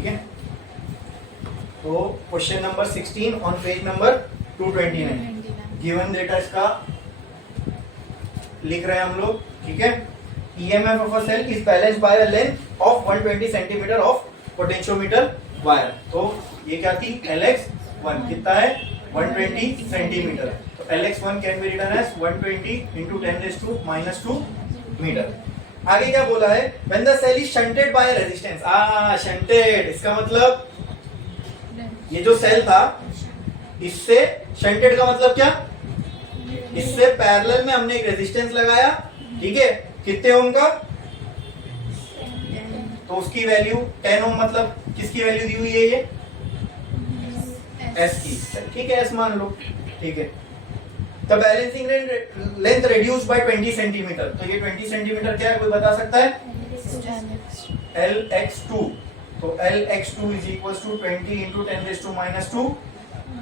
ठीक है। तो question number 16 on page number 229 given data इसका लिख रहे हैं हम लोग, ठीक है। EMF of a cell is balanced by a length of 120 cm of potentiometer wire। तो ये क्या थी, LX1 कितना है 120 सेंटीमीटर। तो LX1 can be written as 120 into 10⁻⁻² metre. आगे क्या बोला है, when the cell is shunted by a resistance। shunted इसका मतलब ये जो सेल था इससे shunted का मतलब क्या, इससे पैरेलल में हमने एक रेजिस्टेंस लगाया, ठीक है, कितने ओम का, तो उसकी वैल्यू 10 ओम, मतलब किसकी वैल्यू दी हुई है ये, एस की, ठीक है, एस मान लो, ठीक है। The balancing length reduced by 20 centimetre. तो ये 20 सेंटीमीटर क्या है, कोई बता सकता है, LX2। तो LX2 is equal to 20 into 10⁻²।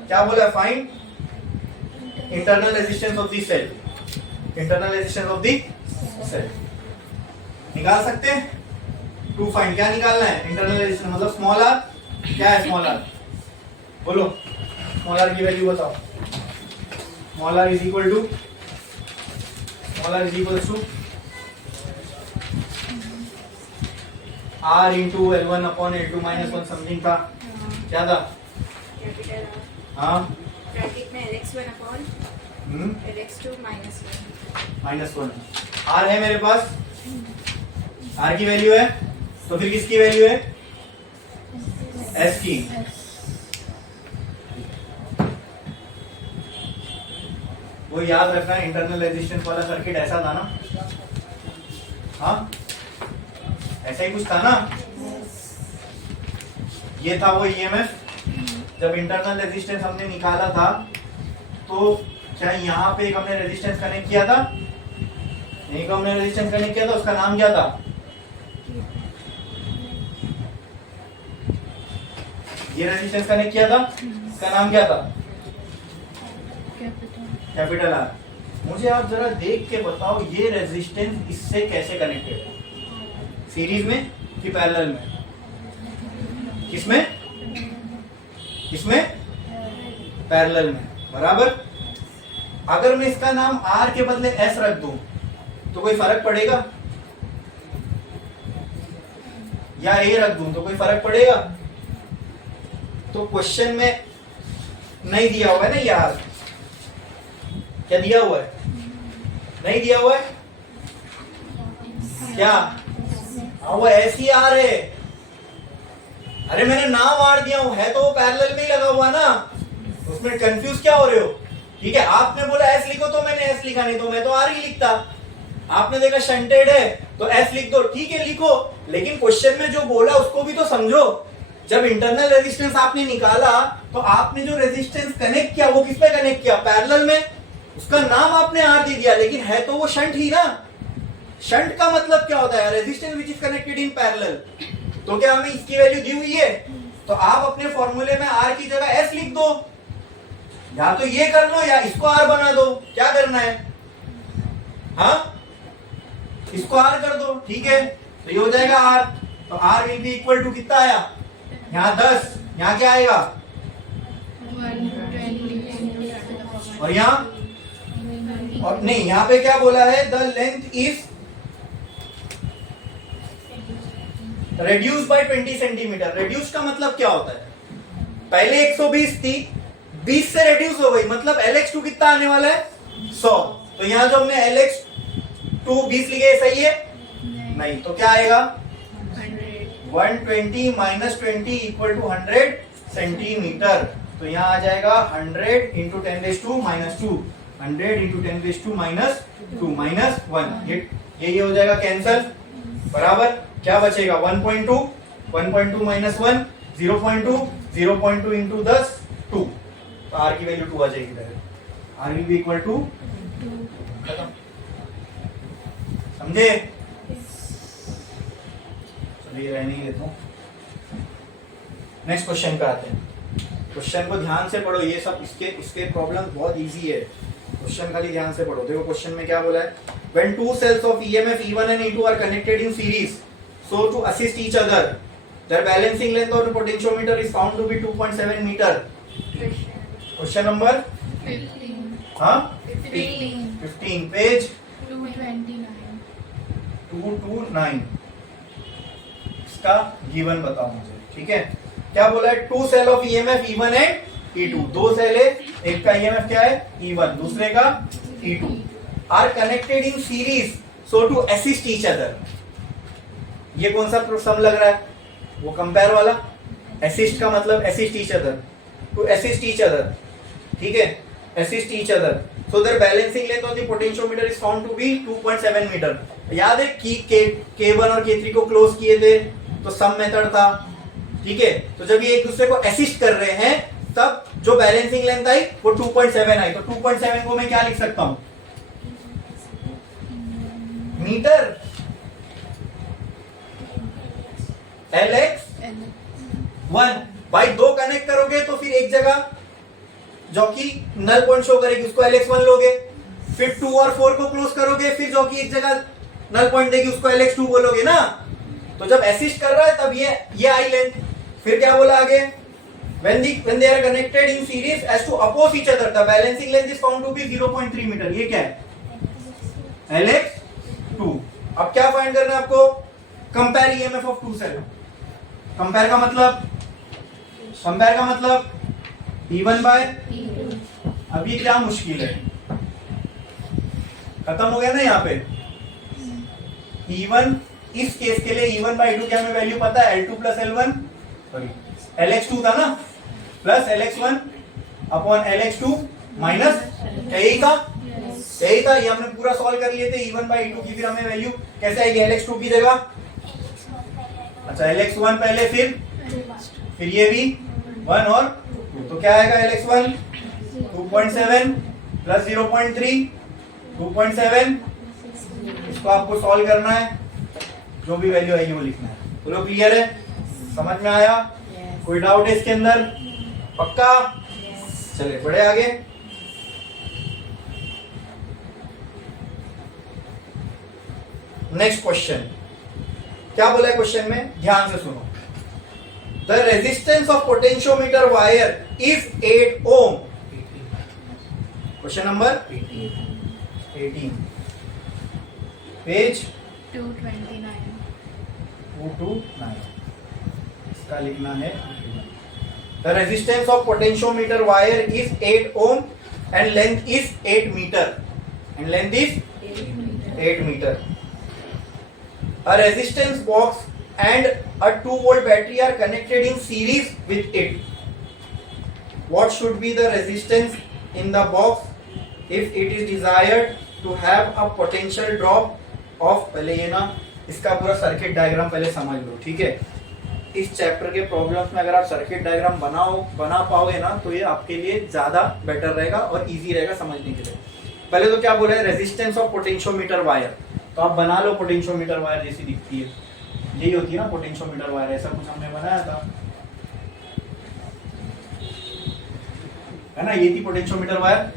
क्या बोला है, find internal resistance of the cell, internal resistance of the cell निकाल सकते हैं। टू फाइंड क्या निकालना है, इंटरनल रेजिस्टेंस मतलब स्मॉल आर, क्या है स्मॉल आर, बोलो स्मॉल आर की वैल्यू बताओ। Small are is equal to R into L1 upon L2 minus 1 something था, क्या था, हाँ ब्रैकेट में LX1 upon LX2 -1 R है मेरे पास, R की वैल्यू है, तो फिर किसकी वैल्यू है, S की। वो याद रखना है, इंटरनल रेजिस्टेंस वाला सर्किट ऐसा था ना, हाँ ऐसा ही कुछ था ना, ये था वो EMF। जब इंटरनल रेजिस्टेंस हमने निकाला था तो क्या यहाँ पे एक हमने रेजिस्टेंस कनेक्ट किया था, एक हमने रेजिस्टेंस कनेक्ट किया था, उसका नाम क्या था, ये रेजिस्टेंस कनेक्ट किया था, इसका नाम क्या था, कैपिटल R। मुझे आप जरा देख के बताओ ये रेजिस्टेंस इससे कैसे कनेक्टेड है, सीरीज में कि पैरेलल में, किसमें, किसमें, पैरेलल में, बराबर। अगर मैं इसका नाम R के बदले S रख दूं तो कोई फर्क पड़ेगा, या A रख दूं तो कोई फर्क पड़ेगा। तो क्वेश्चन में नहीं दिया हुआ है ना यार, क्या दिया हुआ है, नहीं दिया हुआ है क्या, वो ऐसी आ रहे, अरे मैंने नाम आर दिया हूं, है तो वो पैरेलल में ही लगा हुआ ना, उसमें कंफ्यूज क्या हो रहे हो, ठीक है। आपने बोला एस लिखो तो मैंने एस लिखा, नहीं तो मैं तो आर ही लिखता। आपने देखा शंटेड है तो एस लिख दो, ठीक है लिखो, लेकिन क्वेश्चन में जो बोला उसको भी तो समझो। जब इंटरनल रेजिस्टेंस आपने निकाला तो आपने जो रेजिस्टेंस कनेक्ट किया वो किस पे कनेक्ट किया, पैरेलल में, उसका नाम आपने आर दे दिया, लेकिन है तो वो शंट ही ना। शंट का मतलब क्या होता है, resistance which is connected in parallel. तो क्या हमें इसकी वैल्यू दी हुई है, तो आप अपने फॉर्मूले में आर की जगह एस लिख दो, या तो ये कर लो या इसको आर बना दो, क्या करना है, हाँ इसको आर कर दो, ठीक है। तो ये हो जाएगा आर, तो r will be equal to कितना आया, यहाँ 10, यहाँ क्या आएगा, और यहाँ, और नहीं यहाँ पे क्या बोला है, the length is reduce by 20 centimetre. Reduce का मतलब क्या होता है, पहले 120 थी, 20 से रेड्यूस हो गई, मतलब LX2 कितना आने वाला है 100। तो यहाँ जो हमने LX2 20 लिखे सही है, नहीं तो क्या आएगा 120 माइनस 20 इक्वल टू 100 सेंटीमीटर। तो यहाँ आ जाएगा 100 इंटू 10⁻² -2, 100 इंटू 10⁻² -2 माइनस 1, ये हो जाएगा कैंसल, बराबर क्या बचेगा 1.2, 1.2 माइनस 1 0.2, 0.2 इंटू 10 2। तो आर की वैल्यू 2 आ जाएगी, r will be equal to, समझे, चलिए रहने ही देता हूं। नेक्स्ट क्वेश्चन पे आते हैं। क्वेश्चन को ध्यान से पढ़ो, ये सब इसके प्रॉब्लम बहुत इजी है, क्वेश्चन खाली ध्यान से पढ़ो। देखो क्वेश्चन में क्या बोला है, when two cells of EMF E1 and E2 are connected in series so to assist each other their balancing length of the potentiometer is found to be 2.7 meter. Question number 15. हाँ 15. 15 page 229. 229 इसका given बताओ मुझे, ठीक है। क्या बोला है, two cell of EMF E1 and E2, दो सेल है, एक का ईएमएफ क्या है E1, दूसरे का E2, are connected in series so to assist each other. ये कौन सा सम लग रहा है, वो कंपेयर वाला। असिस्ट का मतलब assist each other, to assist each other, ठीक है, assist each other. So there balancing length of the potentiometer is found to be 2.7 metre. याद है कि K1 और K3 को क्लोज किए थे तो सम मेथड था, ठीक है। तो जब ये एक दूसरे को असिस्ट कर रहे हैं तब जो बैलेंसिंग लेंथ आई वो 2.7 आई। तो 2.7 को मैं क्या लिख सकता हूं, मीटर LX1 भाई। दो कनेक्ट करोगे तो फिर एक जगह जो कि नल पॉइंट शो करेगी उसको LX1 लोगे, फिर 2 और 4 को क्लोज करोगे, फिर जो कि एक जगह नल पॉइंट देगी उसको LX2 बोलोगे ना। तो जब असिस्ट कर रहा है तब ये आई लेंथ। फिर क्या बोला आगे, when they are connected in series as to oppose each other the balancing length is found to be 0.3 metre. ये क्या है, LX2। अब क्या फाइंड करना है आपको, compare EMF of two cell. Compare का मतलब E1 बाय, अब ये क्या मुश्किल है, खत्म हो गया ना यहाँ पे। E1 इस केस के लिए E1 बाय E2 क्या हमें वैल्यू पता है, L2 plus L1 sorry LX2 था ना, plus LX1 upon LX2 minus, यही था। ये हमने पूरा सॉल्व कर लिए थे E1 बाय E2 की। फिर हमें वैल्यू कैसे आएगी LX2 की जगह, अच्छा LX1 पहले, फिर ये भी 1 और 2, तो क्या आएगा LX1 2.7 प्लस 0.3 2.7। इसको आपको सॉल्व करना है, जो भी वैल्यू आएगी वो लिखना है। बोलो क्लियर है, समझ में आया, कोई डाउट है इसके अंदर, पक्का। चलिए बढ़े आगे। नेक्स्ट क्वेश्चन, क्या बोला है क्वेश्चन में, ध्यान से सुनो। The resistance of potentiometer wire is 8 ohm. Question number 18 page 229. 229 इसका लिखना है। The resistance of potentiometer wire is 8 ohm and length is 8 metre, and length is 8 metre. A resistance box and a 2-volt battery are connected in series with it. What should be the resistance in the box if it is desired to have a potential drop of, पहले ये ना इसका पूरा circuit diagram पहले समझ लो, ठीक है। इस चैप्टर के प्रॉब्लम्स में अगर आप सर्किट डायग्राम बना पाओगे ना तो ये आपके लिए ज्यादा बेटर रहेगा और इजी रहेगा समझने के लिए। पहले तो क्या बोला है, रेजिस्टेंस ऑफ पोटेंशियोमीटर वायर। तो आप बना लो पोटेंशियोमीटर वायर जैसी दिखती है, यही होती है ना पोटेंशियोमीटर वायर, ऐसा कुछ हमने बनाया था, है ना, ये थी पोटेंशियोमीटर वायर।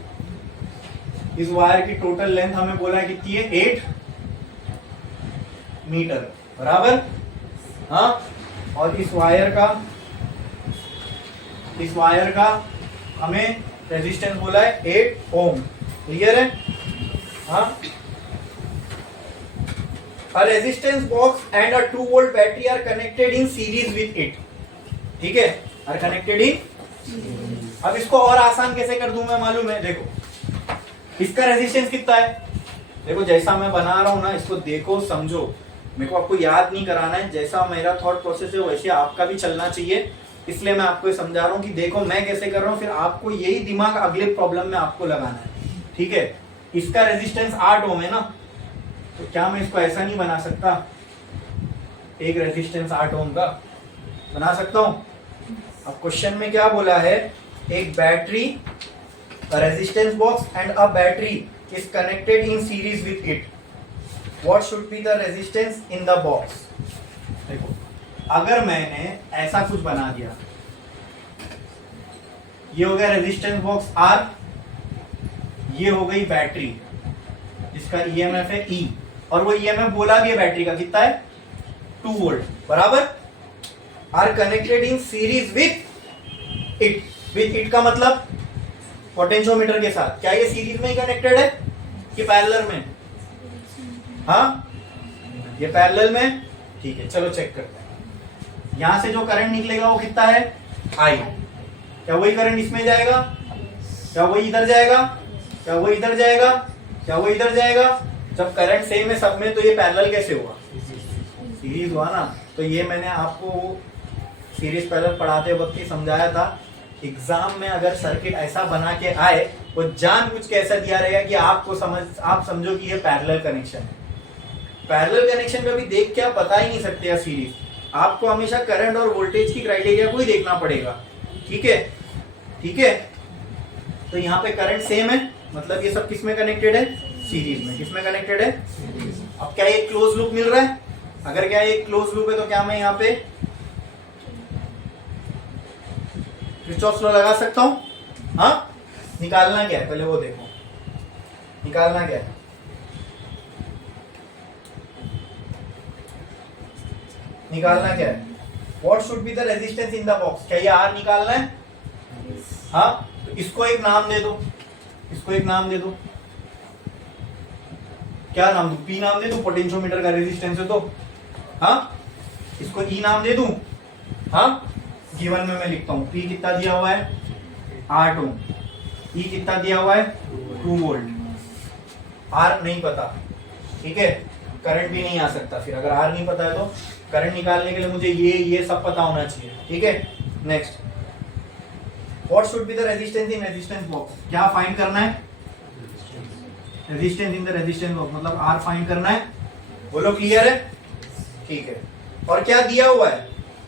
इस वायर की टोटल लेंथ हमें बोला है कितनी है, 8 मीटर, बराबर। हाँ, और इस वायर का हमें रेजिस्टेंस बोला है 8 ओम। क्लियर है, हाँ। A resistance box and a 2-volt battery are connected in series with it, ठीक है, are connected in। अब इसको और आसान कैसे कर दूं मैं, मालूम है, देखो इसका रेजिस्टेंस कितना है, देखो जैसा मैं बना रहा हूं ना, इसको देखो समझो, मेरे को आपको याद नहीं कराना है, जैसा मेरा थॉट प्रोसेस है वैसे आपका भी चलना चाहिए, इसलिए मैं आपको समझा रहा हूँ कि देखो मैं कैसे कर रहा हूँ, फिर आपको यही दिमाग अगले प्रॉब्लम में आपको लगाना है, ठीक है। इसका रेजिस्टेंस 8 ओम है ना, तो क्या मैं इसको ऐसा नहीं बना सकता, एक रेजिस्टेंस 8 ओम का बना सकता हूं। अब क्वेश्चन में क्या बोला है, एक battery, resistance box and a battery is connected in series with it, what should be the resistance in the box. देखो अगर मैंने ऐसा कुछ बना दिया, ये हो गया रेजिस्टेंस बॉक्स R, ये हो गई बैटरी जिसका ईएमएफ है E, और वो ईएमएफ बोला भी है बैटरी का कितना है, 2 वोल्ट, बराबर। Are connected in series with it. With it का मतलब पोटेंशियोमीटर के साथ। क्या ये सीरीज में ही कनेक्टेड है कि पैरेलल में? हाँ, ये पैरेलल में। ठीक है, चलो चेक करते हैं। यहां से जो करंट निकलेगा वो कितना है? आई। क्या वही करंट इसमें जाएगा? क्या वही इधर जाएगा? क्या वही इधर जाएगा? क्या वही इधर जाएगा? जब करंट सेम है सब में तो ये पैरेलल कैसे हुआ? सीरीज हुआ ना। तो ये मैंने आपको सीरीज पैरेलल पढ़ाते वक्त ही समझाया था। एग्जाम में अगर सर्किट ऐसा बना के आए वो जानबूझ के ऐसा दिया रहेगा कि आप समझो कि ये पैरेलल कनेक्शन है। पैरेलल कनेक्शन कभी देख के आप बता ही नहीं सकते या सीरीज। आपको हमेशा करंट और वोल्टेज की क्राइटेरिया को ही देखना पड़ेगा। ठीक है, ठीक है। तो यहाँ पे करंट सेम है, मतलब ये सब किस में कनेक्टेड है? सीरीज में। किस में कनेक्टेड है? अब क्या ये क्लोज लूप मिल रहा है? अगर क्या ये क्लोज लूप है तो क्या मैं यहाँ पे किरचॉफ लॉ लगा सकता हूँ? हाँ, निकालना क्या है पहले वो देखो। निकालना क्या है? निकालना क्या है? What should be the resistance in the box? क्या ये R निकालना है? हाँ, तो इसको एक नाम दे दो। इसको एक नाम दे दो। क्या नाम दूं? P नाम दे दूं? पोटेंशियोमीटर का रेजिस्टेंस है तो। हाँ, इसको E नाम दे दूं? हाँ, गिवन में मैं लिखता हूं P कितना दिया हुआ है? 8 ओम। E कितना दिया हुआ है? 2 वोल्ट। R नहीं पता, ठीक है, करंट भी नहीं आ सकता। फिर अगर R नहीं पता है तो करंट निकालने के लिए मुझे ये सब पता होना चाहिए। ठीक है, next, what should be the resistance in resistance box? क्या फाइंड करना है? Resistance in the resistance box, मतलब R फाइंड करना है। बोलो क्लियर है? ठीक है। और क्या दिया हुआ है?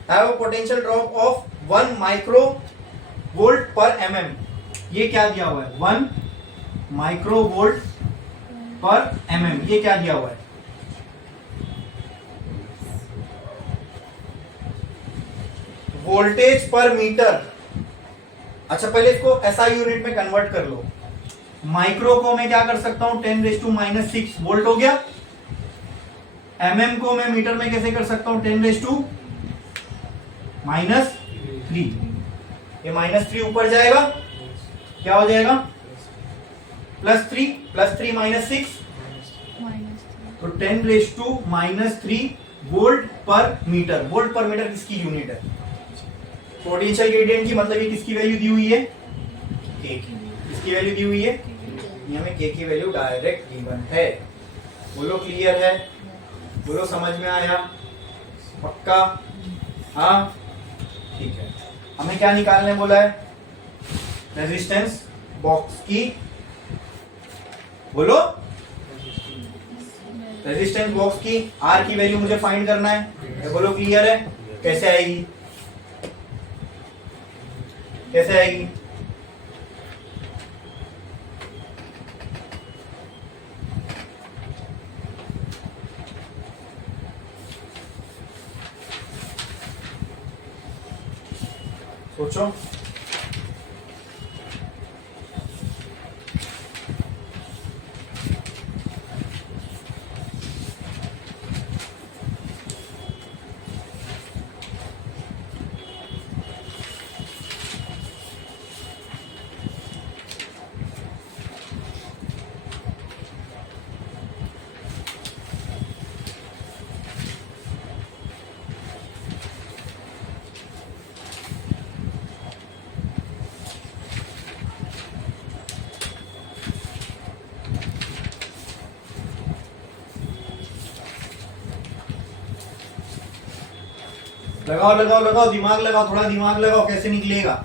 Have a potential drop of 1 micro volt पर mm। ये क्या दिया हुआ है? 1 माइक्रो वोल्ट पर mm। ये क्या दिया हुआ है? वोल्टेज पर मीटर। अच्छा, पहले इसको SI यूनिट में कन्वर्ट कर लो। माइक्रो को मैं क्या कर सकता हूं? 10⁻⁻6 वोल्ट हो गया। mm को मैं मीटर में कैसे कर सकता हूं? 10⁻⁻³ ये -3 ऊपर जाएगा, क्या हो जाएगा? +3 +3 -6 तो 10⁻⁻³ वोल्ट पर मीटर। वोल्ट पर मीटर किसकी यूनिट है? पोटेंशियल ग्रेडियंट की, मतलब ये किसकी वैल्यू दी हुई है? K की। किसकी वैल्यू दी हुई है? ये हमें K की वैल्यू डायरेक्ट गिवन है। बोलो क्लियर है? बोलो समझ में आया? पक्का? हाँ, ठीक है। हमें क्या निकालने बोला है? रेजिस्टेंस बॉक्स की। बोलो, रेजिस्टेंस बॉक्स की R की वैल्यू मुझे फाइंड करना है। बोलो क्लियर है? कैसे आएगी? कैसे आएगी? सोचो। लगाओ लगाओ लगाओ, दिमाग लगाओ, थोड़ा दिमाग लगाओ, कैसे निकलेगा?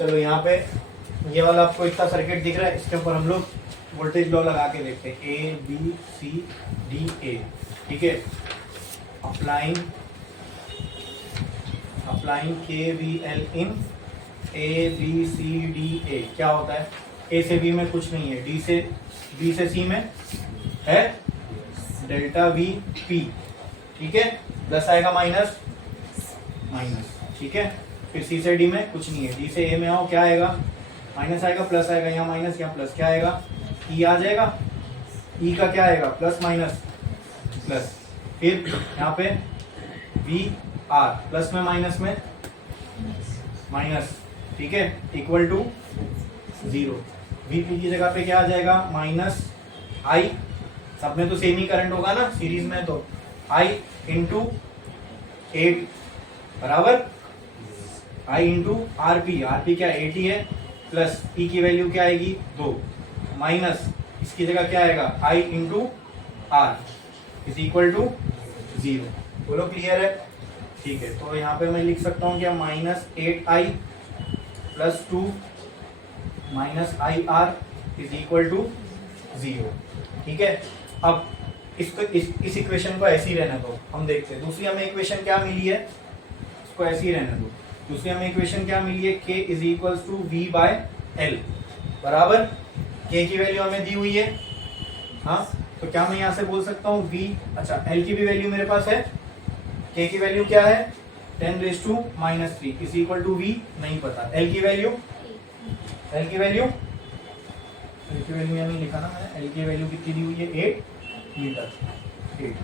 चलो यहाँ पे ये वाला आपको इतना सर्किट दिख रहा है, इसके ऊपर हम लोग वोल्टेज लॉ लगा के देखते हैं, ए बी सी डी ए, ठीक है। Applying KVL in A B C D A, क्या होता है, ए से बी में कुछ नहीं है, बी से सी में है डेल्टा वी पी, ठीक है, प्लस आएगा माइनस, ठीक है। फिर सी से डी में कुछ नहीं है, डी से ए में आओ, क्या आएगा, माइनस आएगा, प्लस आएगा, यहाँ माइनस यहाँ प्लस, क्या आएगा, ई आ जाएगा, ई का क्या आएगा, प्लस माइनस प्लस, फिर यहाँ पे वी आर, प्लस में माइनस में माइनस, ठीक है, इक्वल टू 0। वी पी की जगह पे क्या आ जाएगा, माइनस आई, सब में तो सेम ही करंट होगा ना सीरीज में, तो आई इंटू 8 बराबर आई इंटू आरपी, आरपी क्या 80 है, प्लस पी की वैल्यू क्या आएगी 2, माइनस इसकी जगह क्या आएगा, I into are is equal to 0। बोलो क्लियर है, ठीक है। तो यहाँ पे मैं लिख सकता हूँ क्या, -8i plus 2 minus i r is equal to 0, ठीक है। अब इसको इस इक्वेशन को ऐसे ही रहने दो, हम देखते हैं दूसरी हमें इक्वेशन क्या मिली है, इसको ऐसे ही रहने दो। दूसरी हमें इक्वेशन क्या मिली है, k is equal to v/L बराबर, k की वैल्यू हमें दी हुई है, हाँ, तो क्या मैं यहाँ से बोल सकता हूँ v, अच्छा L की भी वैल्यू मेरे पास है, k की वैल्यू क्या है 10⁻³ इज इक्वल टू v, नहीं पता, L की वैल्यू यहाँ नहीं लिखा ना मैंने, L की वैल्यू कितनी दी हुई है 8 मीटर, 8।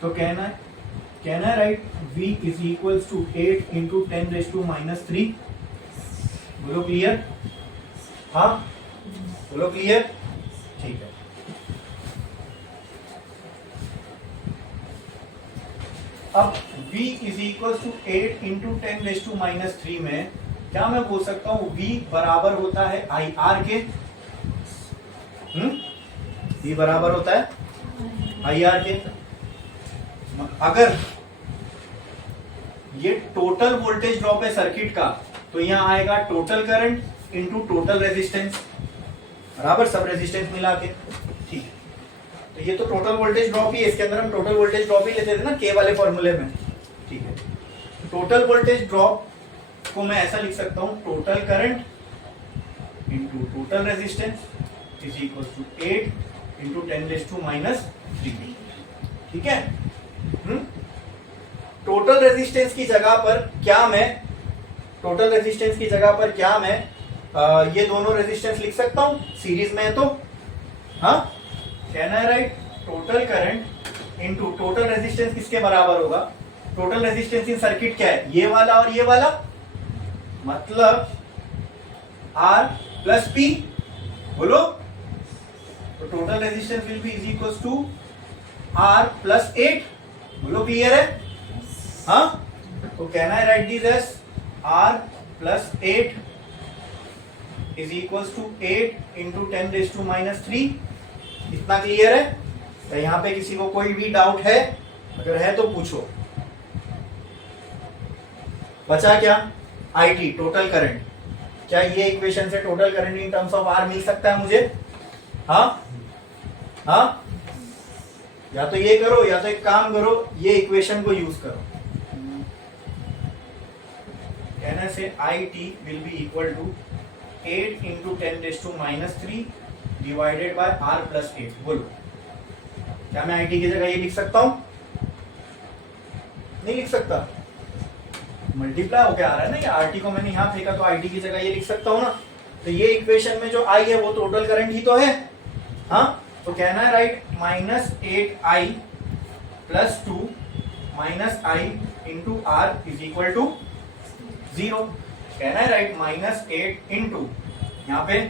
तो कहना है right, v is equal to 8 into 10⁻³ बोलो क्लियर, हाँ बोलो क्लियर, ठीक है। अब v is equal to 8 into 10⁻³ में क्या मैं बोल सकता हूँ, v बराबर होता है आई आर के, v बराबर होता है आई आर के। अगर ये टोटल वोल्टेज ड्रॉप है सर्किट का, तो यहाँ आएगा total current into total resistance बराबर सब रेजिस्टेंस मिला के, ठीक है। तो ये तो टोटल वोल्टेज ड्रॉप ही है, इसके अंदर हम टोटल वोल्टेज ड्रॉप ही लेते थे ना के वाले फॉर्मूले में, ठीक है। टोटल वोल्टेज ड्रॉप को मैं ऐसा लिख सकता हूं, total current into total resistance is equal to 8 into 10⁻³, ठीक है। टोटल रेजिस्टेंस की जगह पर क्या मैं ये दोनों रेजिस्टेंस लिख सकता हूं, सीरीज में है तो, हाँ, कहना है right, total current into total resistance किसके बराबर होगा, टोटल रेजिस्टेंस इन सर्किट क्या है, ये वाला और ये वाला, मतलब R प्लस P, बोलो, तो total resistance will be is equal to R plus 8, बोलो क्लियर है, हाँ। तो कहना है right this as R plus 8 is equal to 8 into 10⁻³, इतना क्लियर है। तो यहाँ पे किसी को कोई भी डाउट है, अगर है तो पूछो। बचा क्या, IT टोटल करंट, क्या ये इक्वेशन से total current in terms of R मिल सकता है मुझे, हाँ, या तो ये करो या तो एक काम करो, ये इक्वेशन को यूज करो, कहने से IT will be equal to 8 into 10⁻³ divided by R plus 8, बोलो क्या मैं IT की जगह ये लिख सकता हूं, नहीं लिख सकता, मल्टीप्लाई होके आ रहा है ना, ये RT को मैंने यहां फेंका तो IT की जगह ये लिख सकता हूं ना। तो ये इक्वेशन में जो I है वो टोटल करंट ही तो है, हाँ। तो कहना है right -8i plus 2 minus I into are is equal to 0। कहना है राइट -8 इंटू यहाँ पे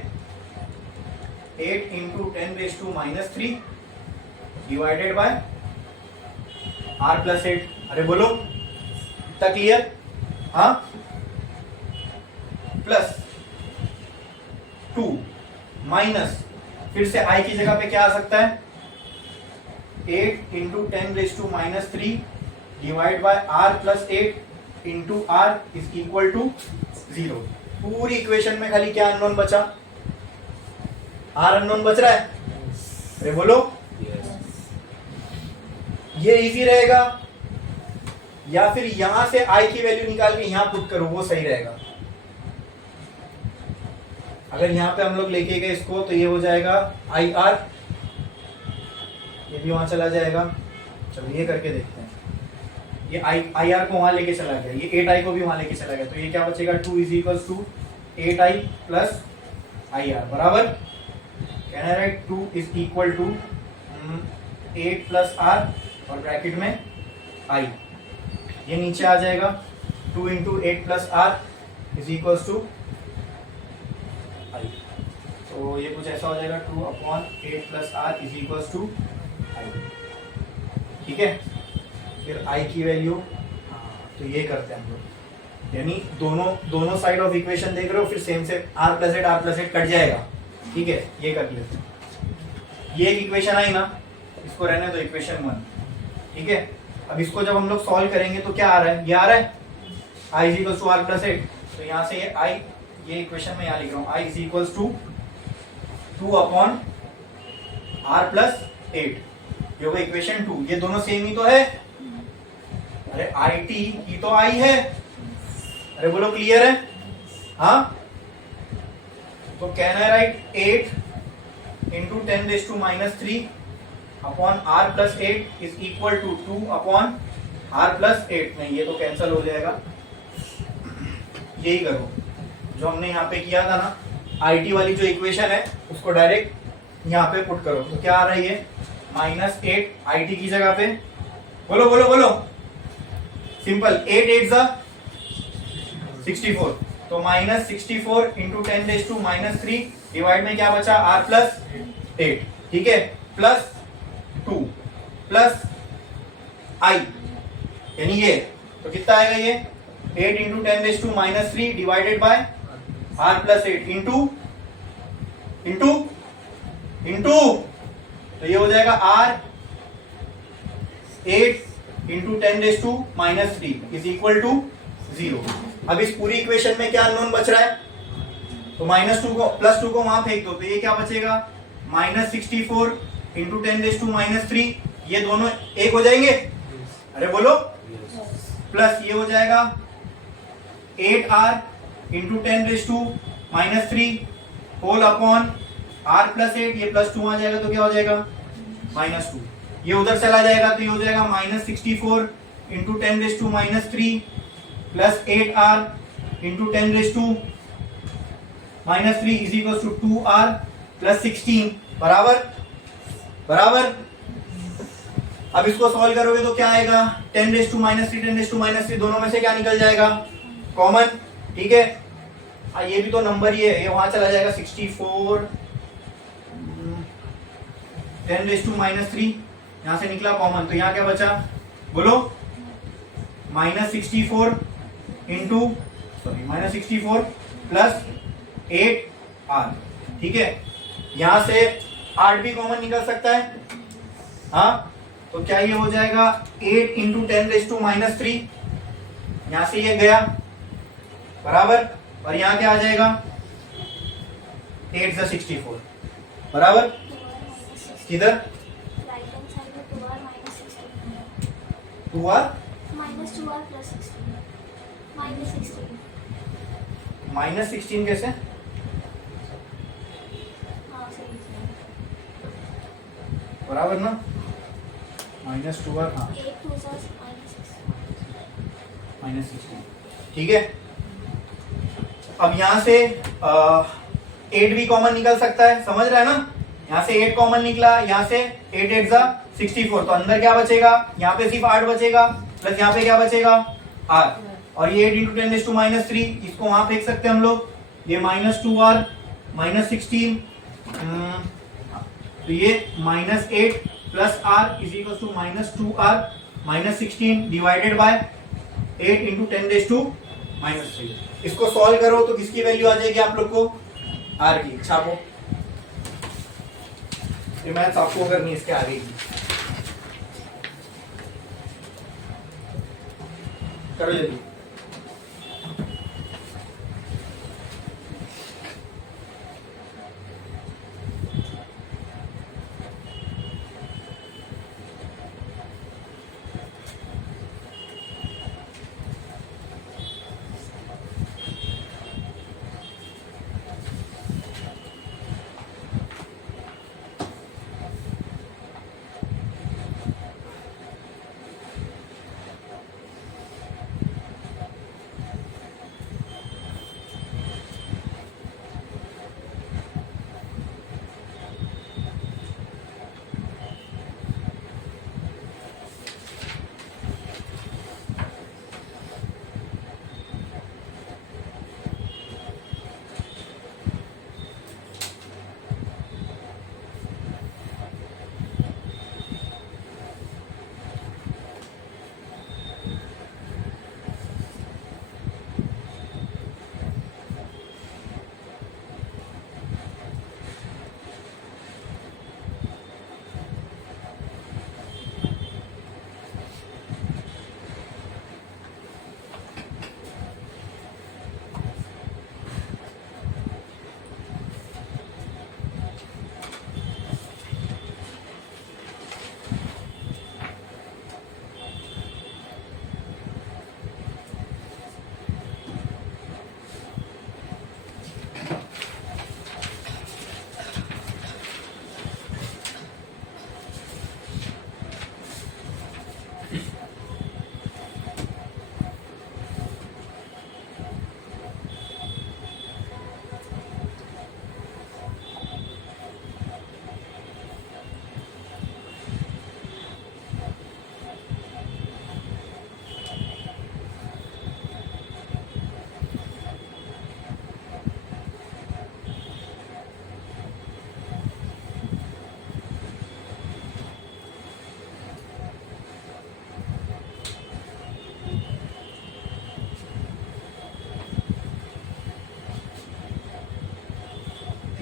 8 into 10⁻³ divided by R plus 8, अरे बोलो इतना क्लियर, हाँ, प्लस 2 माइनस, फिर से I की जगह पे क्या आ सकता है 8 into 10⁻³ divide by R plus 8 into R is equal to 0। पूरी इक्वेशन में खाली क्या अननोन बचा? आर अननोन बच रहा है। अरे बोलो, ये इजी रहेगा या फिर यहां से आई की वैल्यू निकाल के यहां पुट करो, वो सही रहेगा? अगर यहां पे हम लोग लेके गए इसको तो ये हो जाएगा आई आर, ये भी वहां चला जाएगा। चलो ये करके देखते हैं। ये आई आर को वहां लेके चला गया, ये 8i को भी वहां लेके चला गया, तो ये क्या बचेगा? 2 is equal to 8i plus I r बराबर, कहना है 2 is equal to 8 plus r और ब्रैकेट में i, ये नीचे आ जाएगा 2 into 8 plus r is equal to i, तो ये कुछ ऐसा हो जाएगा 2 upon 8 plus r is equal to i। ठीक है, फिर i की वैल्यू, तो ये करते हैं हम लोग, यानी दोनों साइड ऑफ इक्वेशन देख रहे हो, फिर सेम से r प्लस एट कट जाएगा। ठीक है, ये कर लेते हैं। ये एक इक्वेशन आई ना, इसको रहने दो इक्वेशन 1। ठीक है, अब इसको जब हम लोग सॉल्व करेंगे तो क्या आ रहा है? ये आ रहा है i is equal to r plus 8, तो यहाँ से ये i, ये इक्वेशन में यहाँ लिख रहा हूँ i is equal to 2 upon r plus 8, ये वो इक्वेशन 2। ये दोनों सेम ही तो है। अरे आई टी की तो आई है। अरे बोलो क्लियर है? हाँ, तो कहना है right 8 into 10⁻³ upon r plus 8 is equal to 2 upon r plus 8। नहीं, ये तो कैंसिल हो जाएगा, यही करो जो हमने यहाँ पे किया था ना, IT वाली जो इक्वेशन है उसको डायरेक्ट यहाँ पे पुट करो, तो क्या आ रही है? -8 IT की जगह पे, बोलो बोलो बोलो, सिंपल 8 8 जा 64, तो -64 इंटू 10⁻³ डिवाइड में क्या बचा? r plus 8। ठीक है, प्लस 2 प्लस i, यानी ये, तो कितना आएगा ये? 8 into 10⁻³ divided by r plus 8 into into into, तो ये हो जाएगा r 8 into 10⁻³ is equal to 0। अब इस पूरी इक्वेशन में क्या अननोन बच रहा है? तो -2 को +2 को वहां फेंक दो, तो ये क्या बचेगा? -64 इंटू 10⁻³, ये दोनों एक हो जाएंगे। अरे बोलो, प्लस ये हो जाएगा 8r into 10⁻³ whole upon r plus 8, ये +2 आ जाएगा तो क्या हो जाएगा? -2। ये उधर चला जाएगा तो ये हो जाएगा -64 into 10⁻³ plus 8r into 10⁻³ is equal to 2r plus 16 बराबर बराबर। अब इसको सॉल्व करोगे तो क्या आएगा? 10⁻³ 10⁻³ दोनों में से क्या निकल जाएगा? कॉमन। ठीक है, ये भी तो नंबर ही है, ये वहां चला जाएगा 64 10⁻³ यहां से निकला कॉमन, तो यहाँ क्या बचा? बोलो, -64 इंटू -64 प्लस 8r। ठीक है, यहां से 8 भी कॉमन निकल सकता है। हाँ, तो क्या ये हो जाएगा 8 इंटू 10⁻³ यहां से ये गया बराबर, और यहाँ क्या आ जाएगा? 8 + 64 बराबर, किधर? 2r -16 कैसे? बराबर ना, -2r, हाँ -16। ठीक है, अब यहां से 8 भी कॉमन निकल सकता है, समझ रहा है ना? यहाँ से 8 कॉमन निकला, यहाँ से 8 8 जा 64, तो अंदर क्या बचेगा? यहाँ पे सिर्फ 8 बचेगा, प्लस यहाँ पे क्या बचेगा? r, और ये 8 इंटू 10⁻³, इसको वहां फेंक सकते हैं हम लोग, ये -2r -16, तो ये -8 plus r is equal to -2r -16 divided by 8 into 10⁻³ इसको सॉल्व करो तो किसकी वैल्यू आ जाएगी आप लोग को? r की। छापो, ये मैथ्स आपको करनी है इसके आगे की, करो जल्दी।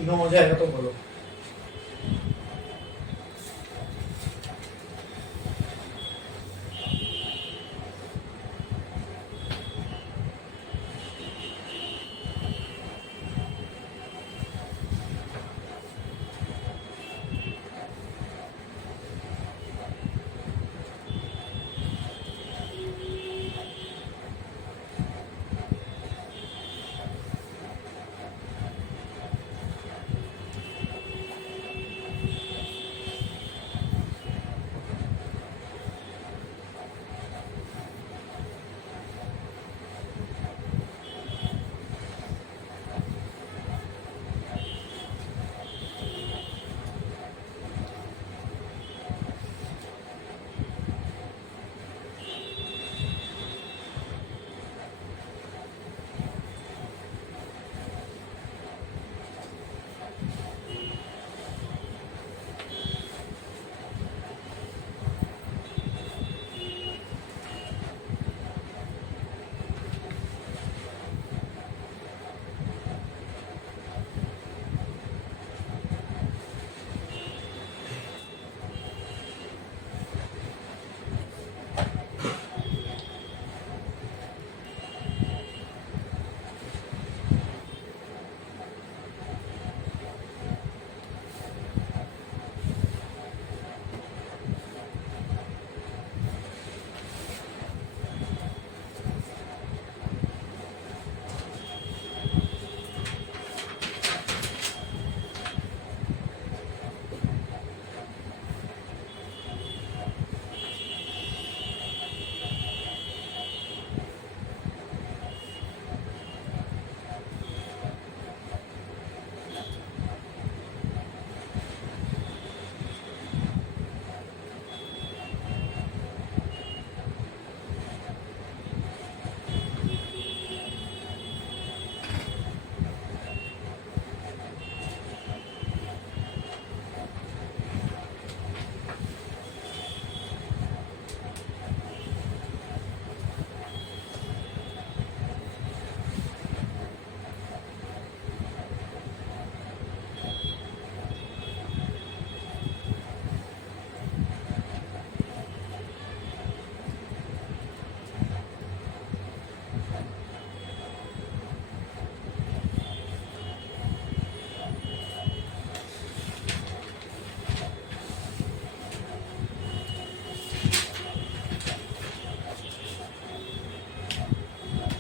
तीनों हो जाएगा तो बोलो।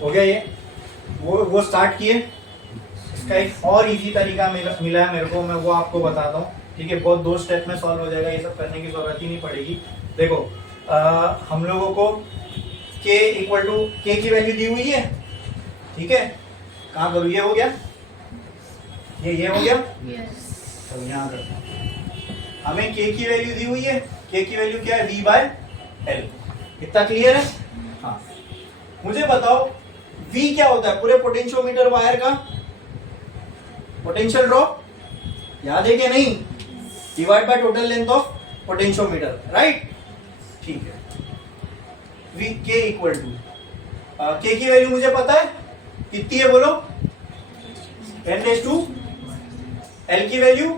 हो गया ये, वो स्टार्ट किए। इसका एक और इजी तरीका मिला है मेरे को, मैं वो आपको बताता हूँ। ठीक है, बहुत 2 स्टेप में सॉल्व हो जाएगा, ये सब करने की जरूरत ही नहीं पड़ेगी। देखो हम लोगों को k इक्वल टू k की वैल्यू दी हुई है। ठीक है, कहाँ करूँ, ये हो गया, ये हो गया। यस तो यहाँ करते हैं, हमें k की वैल्यू दी हुई है। k की वैल्यू क्या है, v/l। इतना क्लियर है? हाँ, मुझे बताओ v क्या होता है पूरे पोटेंशियोमीटर वायर का? पोटेंशियल ड्रॉप, याद है कि नहीं? Divide by total length of potentiometer, right? ठीक है, v k equal to k की वैल्यू मुझे पता है कितनी है, बोलो 10⁻²। l की वैल्यू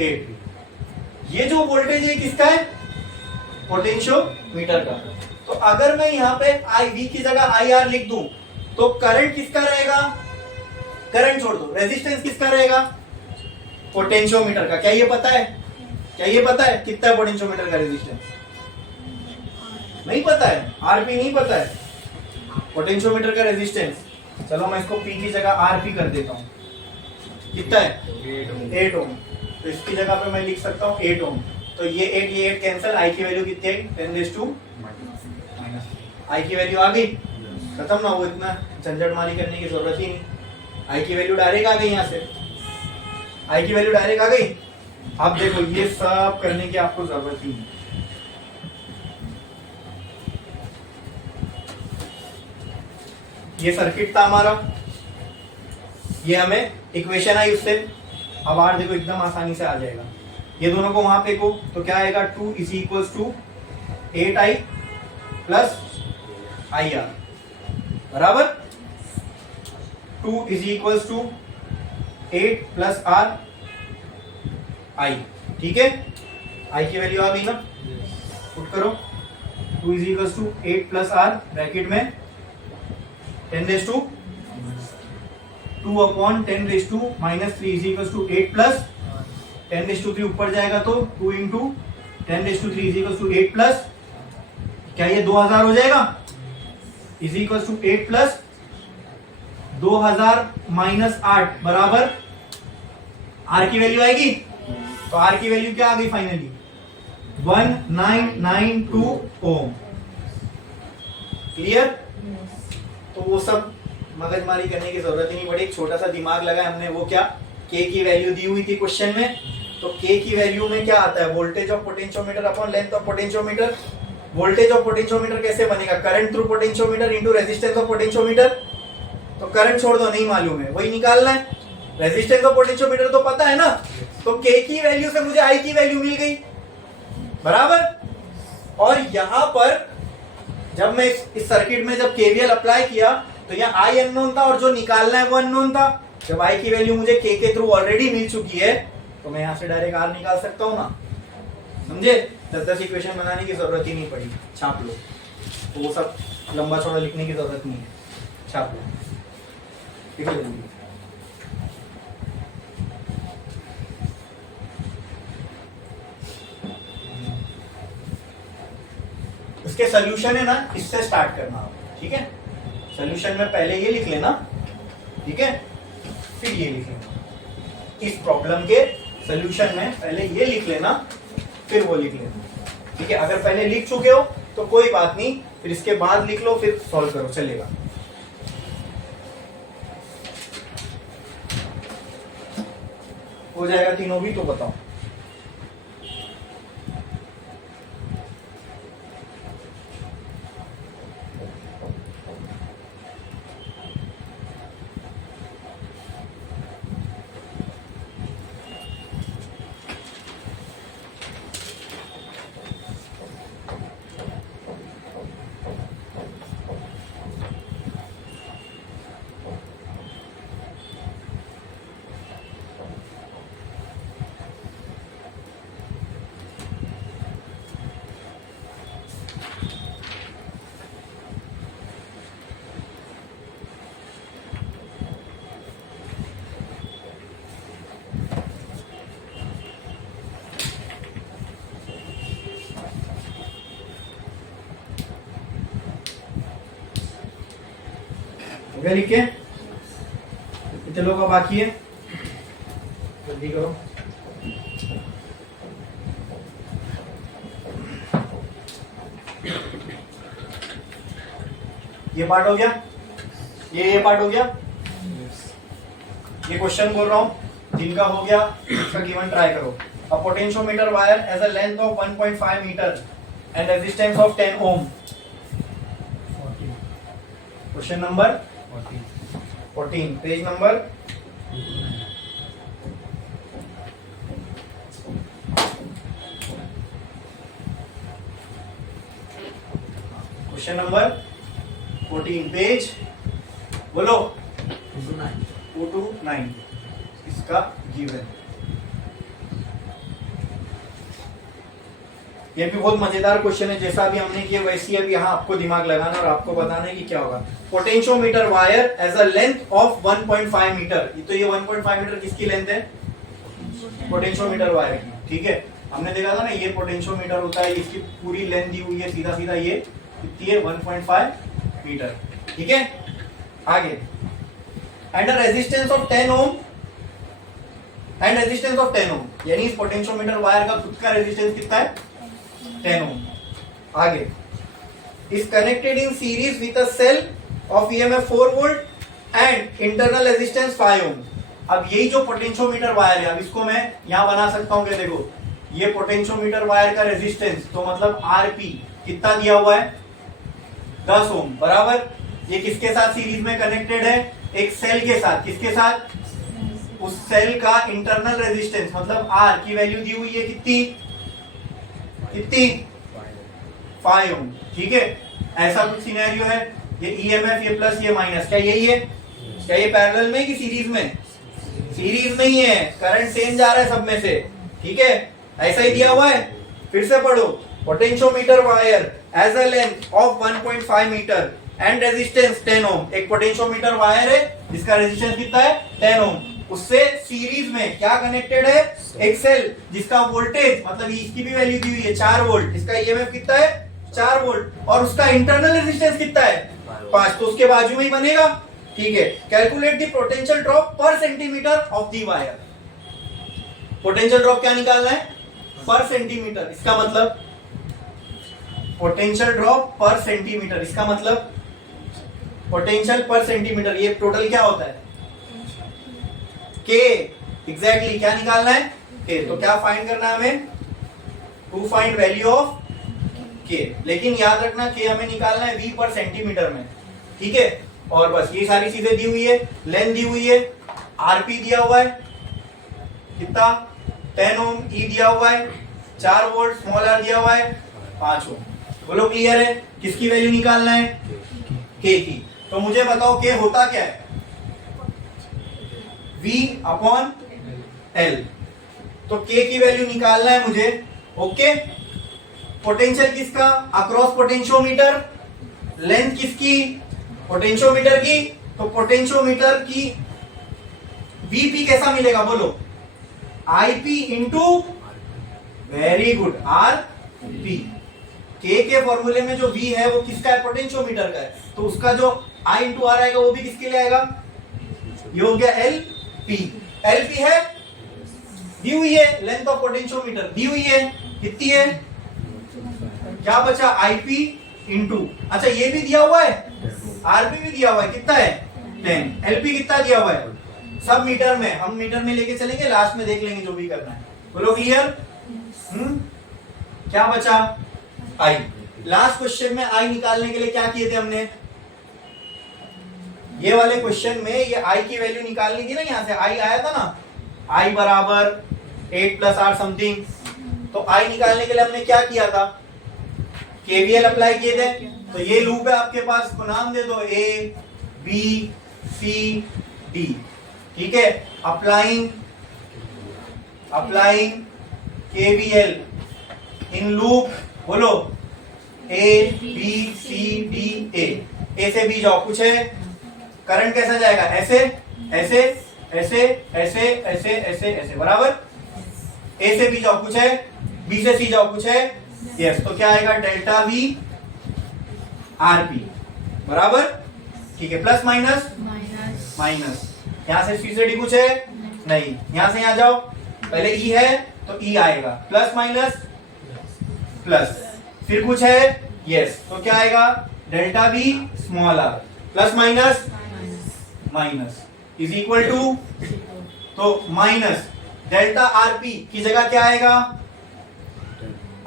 8। ये जो वोल्टेज है किसका है, पोटेंशियोमीटर का। तो अगर मैं यहाँ पे IV की जगह IR लिख दूं तो करंट किसका रहेगा, करंट छोड़ दो, रेजिस्टेंस किसका रहेगा, पोटेंशियोमीटर का। क्या ये पता है, क्या ये पता है कितना है पोटेंशियोमीटर का रेजिस्टेंस? नहीं पता है, RP नहीं पता है पोटेंशियोमीटर का रेजिस्टेंस। चलो मैं इसको P की जगह RP कर देता हूँ। कितना है, 8 ओम। तो इसकी जगह पे मैं लिख सकता हूँ 8 ओम। तो ये 8 कैंसिल, I की वैल्यू कितनी है, 10⁻⁻। I की वैल्यू आ गई, खत्म ना, वो इतना झंझटमारी करने की जरूरत ही नहीं। I की वैल्यू डायरेक्ट आ गई, यहाँ से I की वैल्यू डायरेक्ट आ गई। अब देखो ये सब करने की आपको जरूरत ही नहीं। ये सर्किट था हमारा, ये हमें इक्वेशन आई उससे। अब आर देखो एकदम आसानी से आ जाएगा। ये दोनों को वहां फेंको तो क्या आएगा, 2 is equals to 8I plus IR बराबर 2 is equals to 8 plus R i, ठीक है। आई की वैल्यू आ गई ना, पुट करो। 2 is equal to 8 plus r bracket में 10⁻2 upon 10⁻³ is equal to 8 plus 10⁻3 ऊपर जाएगा तो 2 into 10⁻3 is equal to 8 plus, क्या ये 2000 हो जाएगा, is equal to 8 plus 2000 minus 8 बराबर आर की वैल्यू आएगी। तो आर की वैल्यू क्या आ गई फाइनली, 1992 ओम। क्लियर। तो वो सब मगजमारी करने की जरूरत ही नहीं पड़ी, एक छोटा सा दिमाग लगाया हमने। वो क्या, के की वैल्यू दी हुई थी क्वेश्चन में, तो के की वैल्यू में क्या आता है, voltage of potentiometer upon length of potentiometer. Voltage of potentiometer कैसे बनेगा, current through potentiometer into resistance of potentiometer. तो करंट छोड़ दो, नहीं मालूम है, वही निकालना है। रेजिस्टेंस ऑफ पोटेंशियोमीटर तो पता है ना, तो के की वैल्यू से मुझे आई की वैल्यू मिल गई, बराबर। और यहां पर जब मैं इस सर्किट में जब केवीएल अप्लाई किया तो यहाँ आई अननोन था और जो निकालना है वो अननोन था। जब आई की वैल्यू मुझे के थ्रू ऑलरेडी मिल चुकी है तो मैं यहां से डायरेक्ट आर निकाल सकता हूं ना, समझे। 10 इक्वेशन बनाने की जरूरत ही नहीं पड़ी, छाप लो। तो वो सब लंबा चौड़ा लिखने की जरूरत नहीं है, छाप लो, लिख लो। इसके सोल्यूशन है ना, इससे स्टार्ट करना आप, ठीक है। सोल्यूशन में पहले ये लिख लेना, ठीक है, फिर ये लिख लेना। इस प्रॉब्लम के सोल्यूशन में पहले ये लिख लेना, फिर वो लिख लेना, ठीक है। अगर पहले लिख चुके हो तो कोई बात नहीं, फिर इसके बाद लिख लो, फिर सॉल्व करो, चलेगा। हो जाएगा तीनों भी, तो बताओ। हो गया लिख के, कितने लोगों का बाकी है, जल्दी करो। ये पार्ट हो गया, ये पार्ट हो गया। ये क्वेश्चन बोल रहा हूं, जिनका हो गया उसका गिवन ट्राई करो। A potentiometer wire as a length of 1.5 metre and resistance of 10 ohm. Question number 14, page number 14 page, बोलो 429 इसका गिवन। ये भी बहुत मजेदार क्वेश्चन है, जैसा अभी हमने किया वैसे ही अभी यहाँ आपको दिमाग लगाना और आपको बताना है कि क्या होगा। Potentiometer wire as a length of 1.5 metre, तो ये 1.5 मीटर किसकी लेंथ है, पोटेंशियोमीटर वायर की, ठीक है। हमने देखा था ना, ये पोटेंशियोमीटर होता है, इसकी पूरी लेंथ दी हुई है, सीधा सीधा ये कितनी है 1.5 मीटर, ठीक है। आगे, and a resistance of 10 ohm, and resistance of 10 ohm, यानी इस पोटेंशियोमीटर वायर का खुद का रेजिस्टेंस कितना है 10 ओम। आगे, is connected in series with a cell of EMF 4 volt and internal resistance 5 ohm। अब यही जो पोटेंशियोमीटर वायर है, अब इसको मैं यहां बना सकता हूं, क्या देखो, ये पोटेंशियोमीटर वायर का रेजिस्टेंस, तो मतलब आरपी कितना दिया हुआ है 10 ओम, बराबर। ये किसके साथ सीरीज में कनेक्टेड है, एक सेल के साथ, किसके साथ, उस सेल का इंटरनल रेजिस्टेंस मतलब आर की वैल्यू दी हुई है कितनी, कितनी 5 ओम, ठीक है। ऐसा कुछ सिनेरियो है, ये ईएमएफ, ये प्लस, ये माइनस, क्या यही है, क्या ये पैरेलल में कि सीरीज में, सीरीज में ही है, करंट सेम जा रहा है सब में से, ठीक है, ऐसा ही दिया हुआ है। फिर से पढ़ो, potentiometer wire as a length of 1.5 metre and resistance 10 ohm. एक पोटेंशियोमीटर वायर है जिसका रेजिस्टेंस कितना है 10 ओम, उससे सीरीज में क्या कनेक्टेड है, एक सेल जिसका वोल्टेज मतलब इसकी भी वैल्यू दी हुई है 4 वोल्ट, इसका ईएमएफ कितना है 4 वोल्ट और उसका इंटरनल रेजिस्टेंस कितना है 5, तो उसके बाजू में ही बनेगा। ठीक है, कैलकुलेट द पोटेंशियल ड्रॉप पर centimetre of the wire. Potential drop क्या निकालना है, पर सेंटीमीटर, इसका मतलब पोटेंशियल ड्रॉप पर सेंटीमीटर, इसका मतलब पोटेंशियल पर सेंटीमीटर, ये टोटल क्या होता है के, एग्जैक्टली क्या निकालना है के। तो क्या फाइंड करना है हमें, टू फाइंड वैल्यू ऑफ के, लेकिन याद रखना के हमें निकालना है वी पर सेंटीमीटर में। ठीक है, और बस ये सारी चीजें दी हुई है, लेंथ दी हुई है, आरपी दिया हुआ है कितना 10 ओम, ई दिया हुआ है 4 वोल्ट, स्मॉल आर दिया हुआ है 5 ओम। बोलो क्लियर है, किसकी वैल्यू निकालना है, के की। तो मुझे बताओ के होता क्या है, V अपॉन L, तो K की वैल्यू निकालना है मुझे। ओके, पोटेंशियल किसका, अक्रॉस पोटेंशियोमीटर, लेंथ किसकी, पोटेंशियोमीटर की, तो पोटेंशियोमीटर की VP कैसा मिलेगा बोलो, IP into, very good, RP। K के फॉर्मूले में जो V है वो किसका है, पोटेंशियोमीटर का है, तो उसका जो I इंटू R आएगा वो भी किसके लिए आएगा, ये हो गया LP। LP है दी हुई है, लेंथ ऑफ पोटेंशियोमीटर दी हुई है, कितनी है, क्या बचा IP इंटू, अच्छा ये भी दिया हुआ है, RP भी दिया हुआ है, कितना है 10, LP कितना दिया हुआ है, सब मीटर में, हम मीटर में लेके चलेंगे, लास्ट में देख लेंगे जो भी करना है। बोलो क्लियर, क्या बचा I। लास्ट क्वेश्चन में I निकालने के लिए क्या किए थे हमने, ये वाले क्वेश्चन में ये I की वैल्यू निकालनी थी ना, यहां से I आया था ना, I बराबर 8 प्लस आर समथिंग, तो I निकालने के लिए हमने क्या किया था, केवीएल अप्लाई किए थे। तो ये लूप है आपके पास, को नाम दे दो A B C D, ठीक है, अप्लाइंग केवीएल इन लूप, बोलो A B C D A से B जाओ, कुछ है, करंट कैसा जाएगा, ऐसे ऐसे ऐसे ऐसे ऐसे ऐसे ऐसे, बराबर, A से B जाओ कुछ है, B से C जाओ कुछ है, यस, तो क्या आएगा डेल्टा V RP, बराबर, ठीक है, प्लस माइनस माइनस, यहां से C से D कुछ है नहीं, यहां से यहां जाओ, पहले E है तो E आएगा, प्लस माइनस प्लस, फिर कुछ है, यस, तो क्या आएगा delta V small r, plus minus minus is equal to, तो माइनस डेल्टा आरपी की जगह क्या आएगा,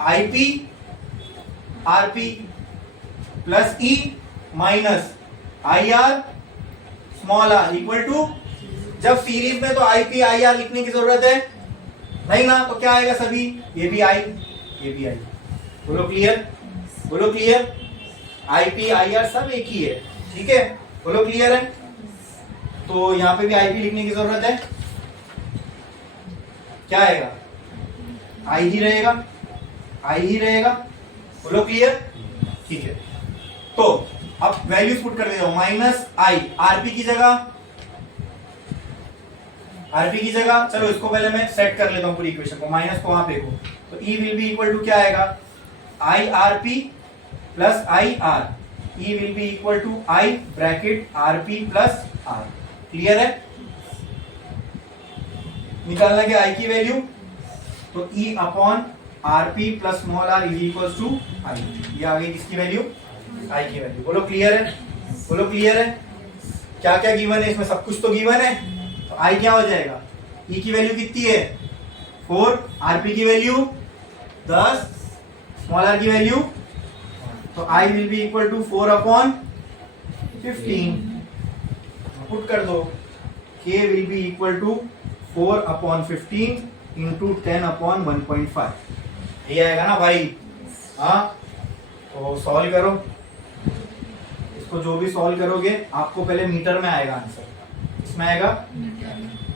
IP RP plus E minus i r small are equal to, जब सीरीज में तो आईपी आई आर लिखने की जरूरत है नहीं ना, तो क्या आएगा सभी, ये भी आई ये भी आई। बोलो क्लियर, बोलो क्लियर, आईपी आई आर सब एक ही है, ठीक है, बोलो क्लियर है। तो यहाँ पे भी आईपी लिखने की जरूरत है, क्या आएगा, आई ही रहेगा, आई ही रहेगा, बोलो क्लियर, ठीक है। तो अब वैल्यूज पुट कर देता हूं, माइनस आई आरपी की जगह, आरपी की जगह, चलो इसको पहले मैं सेट कर लेता हूं पूरी इक्वेशन को, माइनस को वहां पे को, तो E will be equal to क्या आएगा, I RP plus I R, E will be equal to I bracket RP plus R, clear है। निकालना क्या आई की वैल्यू, तो E upon RP plus small are is equal to I, ये आ गई किसकी वैल्यू, आई की वैल्यू। बोलो क्लियर है, बोलो क्लियर है, क्या क्या गिवन है इसमें, सब कुछ तो गिवन है, तो आई क्या हो जाएगा, ई की वैल्यू कितनी है 4, आरपी की वैल्यू 10, स्मॉल आर की वैल्यू, तो i will be equal to 4 upon 15, put कर दो, k will be equal to 4 upon 15 into 10 upon 1.5, ये आएगा ना भाई, हाँ, तो सॉल्व करो इसको, जो भी सॉल्व करोगे आपको पहले मीटर में आएगा आंसर, इसमें आएगा,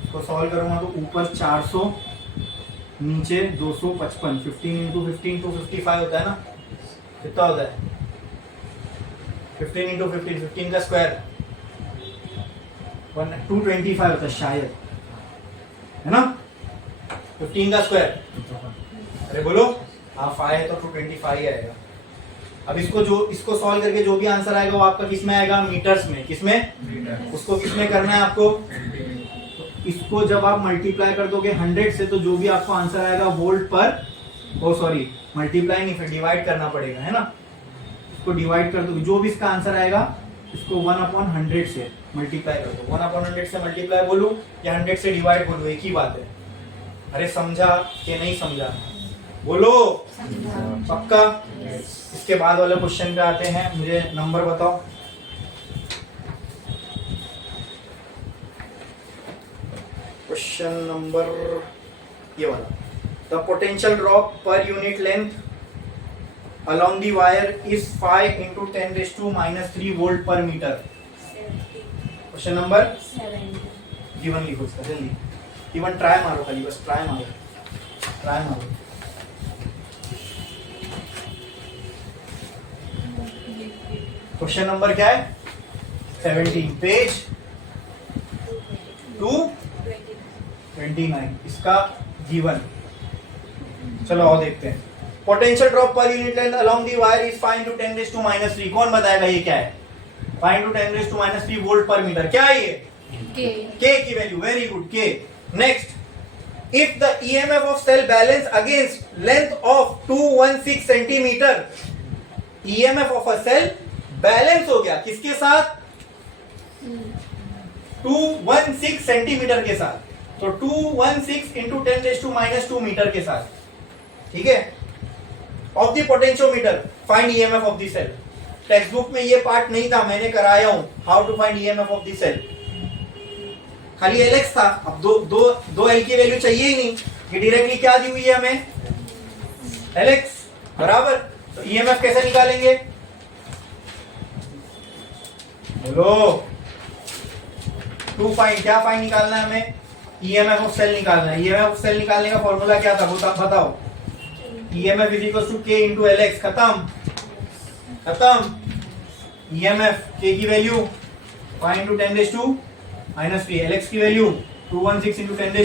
इसको सॉल्व करूंगा तो ऊपर 400 नीचे 255, 15 इंटू 15 255 होता है ना, कितना होता है 15 इंटू 15, 15 का स्क्वायर 225 होता है शायद, है ना, 15 का स्क्वायर, अरे बोलो हाँ 5 है तो 225 आएगा। अब इसको सॉल्व करके जो भी आंसर आएगा वो आपका किस में आएगा, मीटर्स में, किसमें, उसको किसमें करना है आपको, तो इसको जब आप मल्टीप्लाई कर दोगे 100 से तो जो भी आपको आंसर आएगा वोल्ट पर, ओ सॉरी मल्टीप्लाई नहीं, फिर डिवाइड करना पड़ेगा, है ना, इसको डिवाइड कर दोगे, जो भी इसका आंसर आएगा इसको 1/100 से मल्टीप्लाई कर दो। 1/100 से मल्टीप्लाई बोलूं या 100 से डिवाइड बोलूं, एक ही बात है। अरे समझा कि नहीं समझा, बोलो पक्का। इसके बाद वाले क्वेश्चन पे आते हैं, मुझे नंबर बताओ। क्वेश्चन नंबर ये वाला, the potential drop per unit length along the wire is 5 into 10⁻³ volt पर मीटर। क्वेश्चन नंबर 70 गिवन लिखो इसका जल्दी, इवन ट्राई मारो, खाली बस ट्राई मारो। क्वेश्चन नंबर क्या है, 17, पेज 229, इसका गिवन। चलो आओ देखते हैं। Potential drop per unit length along the wire is 5 into 10⁻³ कौन बताएगा ये क्या है, 5 into 10⁻³ वोल्ट पर मीटर, क्या है ये, K की value, very good K। Next, if the EMF of cell balance against length of 216 centimetre, EMF of a cell balance हो गया किसके साथ, 216 सेंटीमीटर के साथ, तो 216 into 10⁻² मीटर के साथ, ठीक है, of the potentiometer find EMF of the cell. Textbook में ये पार्ट नहीं था, मैंने कराया हूं, how to find EMF of the cell, खाली LX था। अब दो L की वैल्यू चाहिए ही नहीं, ये डायरेक्टली क्या दी हुई है हमें, LX बराबर, तो EMF कैसे निकालेंगे, बोलो, क्या फाइंड निकालना है हमें, EMF ऑफ सेल निकालना है। EMF ऑफ सेल निकालने का फॉर्मूला क्या था, बताओ, EMF is equal to K into LX, खत्म। EMF K की वैल्यू 5 into 10⁻³ LX की वैल्यू 216 into 10⁻²,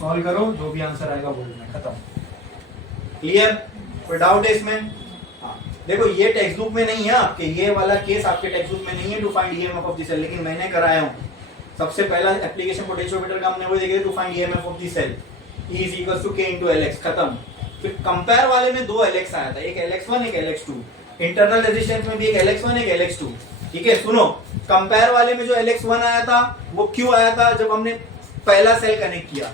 सॉल्व करो, जो भी आंसर आएगा बोलना, खत्म। क्लियर, कोई डाउट है इसमें, हाँ देखो ये टेक्स्ट बुक में नहीं है आपके, ये वाला केस आपके टेक्स्ट बुक में नहीं है to find EMF of the cell, लेकिन मैंने कराया हूं। सबसे पहला एप्लीकेशन पोटेंशियोमीटर का हमने वो देखे to find EMF of the cell, E is equal to K into LX, खत्म। फिर कंपेयर वाले में दो LX आया था, एक LX1 एक LX2, इंटरनल रेजिस्टेंस में भी एक LX1 एक LX2, ठीक है। सुनो, कंपेयर वाले में जो LX1 आया था वो क्यों आया था, जब हमने पहला सेल कनेक्ट किया।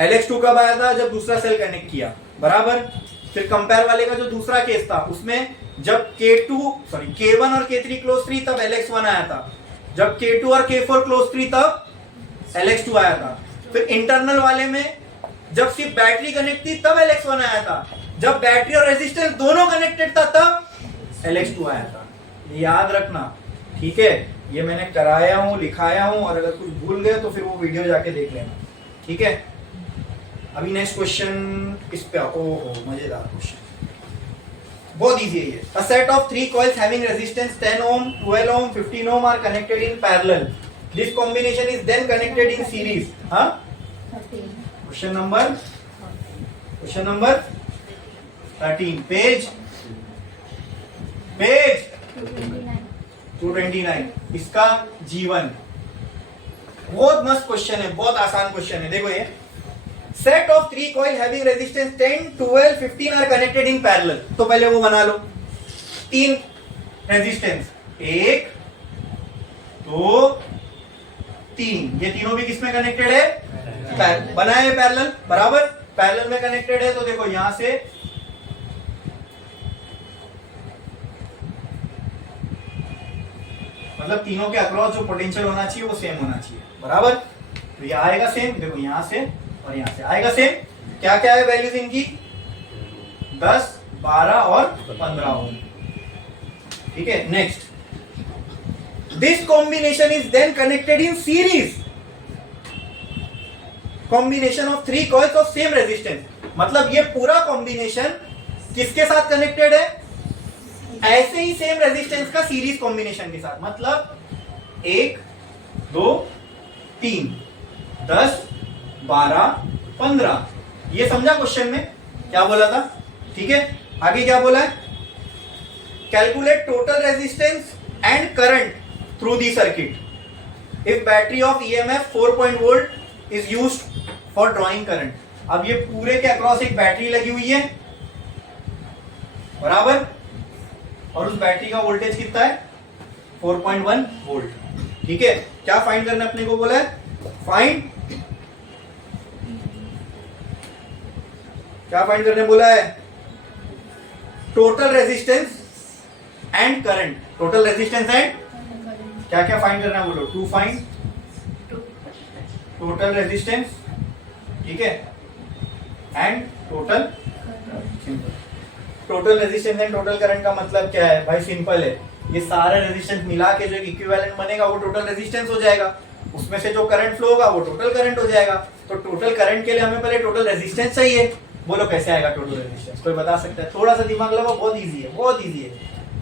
LX2 कब आया था, जब दूसरा सेल कनेक्ट किया, बराबर। फिर कंपेयर वाले का जो दूसरा केस था उसमें जब K1 और K3 क्लोज 3 तब LX1 आया था, जब K2 और K4 क्लोज 3 तब LX2 आया था। फिर इंटरनल वाले में जब सिर्फ बैटरी कनेक्ट थी तब LX1 आया था, जब बैटरी और रेजिस्टेंस दोनों कनेक्टेड था तब LX2 आया था। याद रखना, ठीक है, ये मैंने कराया हूं, लिखाया हूं, और अगर कुछ भूल गए तो फिर वो वीडियो जाके देख लेना, ठीक है। अभी नेक्स्ट क्वेश्चन इस पे, ओहो मजेदार क्वेश्चन, बहुत इजी है ये। A set of 3 coils having resistance 10 ohm, 12 ohm, 15 ohm are connected in parallel. This combination is then connected in series. हाँ? क्वेश्चन नंबर 13, पेज 229, इसका G1। बहुत मस्त क्वेश्चन है, बहुत आसान क्वेश्चन है। देखो ये, set of 3 coil having resistance 10, 12, 15 are connected in parallel। तो पहले वो बना लो, 3 रेजिस्टेंस, 1 2 3, ये तीनों भी किसमें कनेक्टेड है, बनाए पैरेलल, बराबर, पैरेलल में कनेक्टेड है। तो देखो यहां से मतलब तीनों के अक्रॉस जो पोटेंशियल होना चाहिए वो सेम होना चाहिए, बराबर। तो ये आएगा सेम, देखो यहां से और यहां से आएगा सेम। क्या क्या है वैल्यूज इनकी, 10, 12 और 15 ओम, ठीक है। Next, this combination is then connected in series. Combination of 3 coils of same resistance, मतलब ये पूरा कॉम्बिनेशन किसके साथ कनेक्टेड है? ऐसे ही सेम रेजिस्टेंस का सीरीज कॉम्बिनेशन के साथ, मतलब 1 2 3 10 12 15। ये समझा क्वेश्चन में क्या बोला था? ठीक है, आगे क्या बोला है? Calculate total resistance and current through the circuit if battery of EMF 4 volt is used for drawing current. अब ये पूरे के अक्रॉस एक बैटरी लगी हुई है, बराबर, और उस बैटरी का वोल्टेज कितना है? 4.1 वोल्ट। ठीक है, क्या फाइंड करना अपने को बोला है? फाइंड, क्या फाइंड करने बोला है? Total resistance and current. Total resistance and क्या क्या फाइंड करना है बोलो? टू फाइंड टोटल रेजिस्टेंस, ठीक है, and total, total resistance and total current का मतलब क्या है भाई? सिंपल है, ये सारा रेजिस्टेंस मिला के जो एक इक्विवेलेंट बनेगा वो टोटल रेजिस्टेंस हो जाएगा, उसमें से जो करंट फ्लो होगा वो टोटल करंट हो जाएगा। तो टोटल करंट के लिए हमें पहले टोटल रेजिस्टेंस चाहिए। बोलो कैसे आएगा टोटल रेजिस्टेंस? कोई बता सकता है? थोड़ा सा दिमाग लगाओ, बहुत इजी है, बहुत इजी है।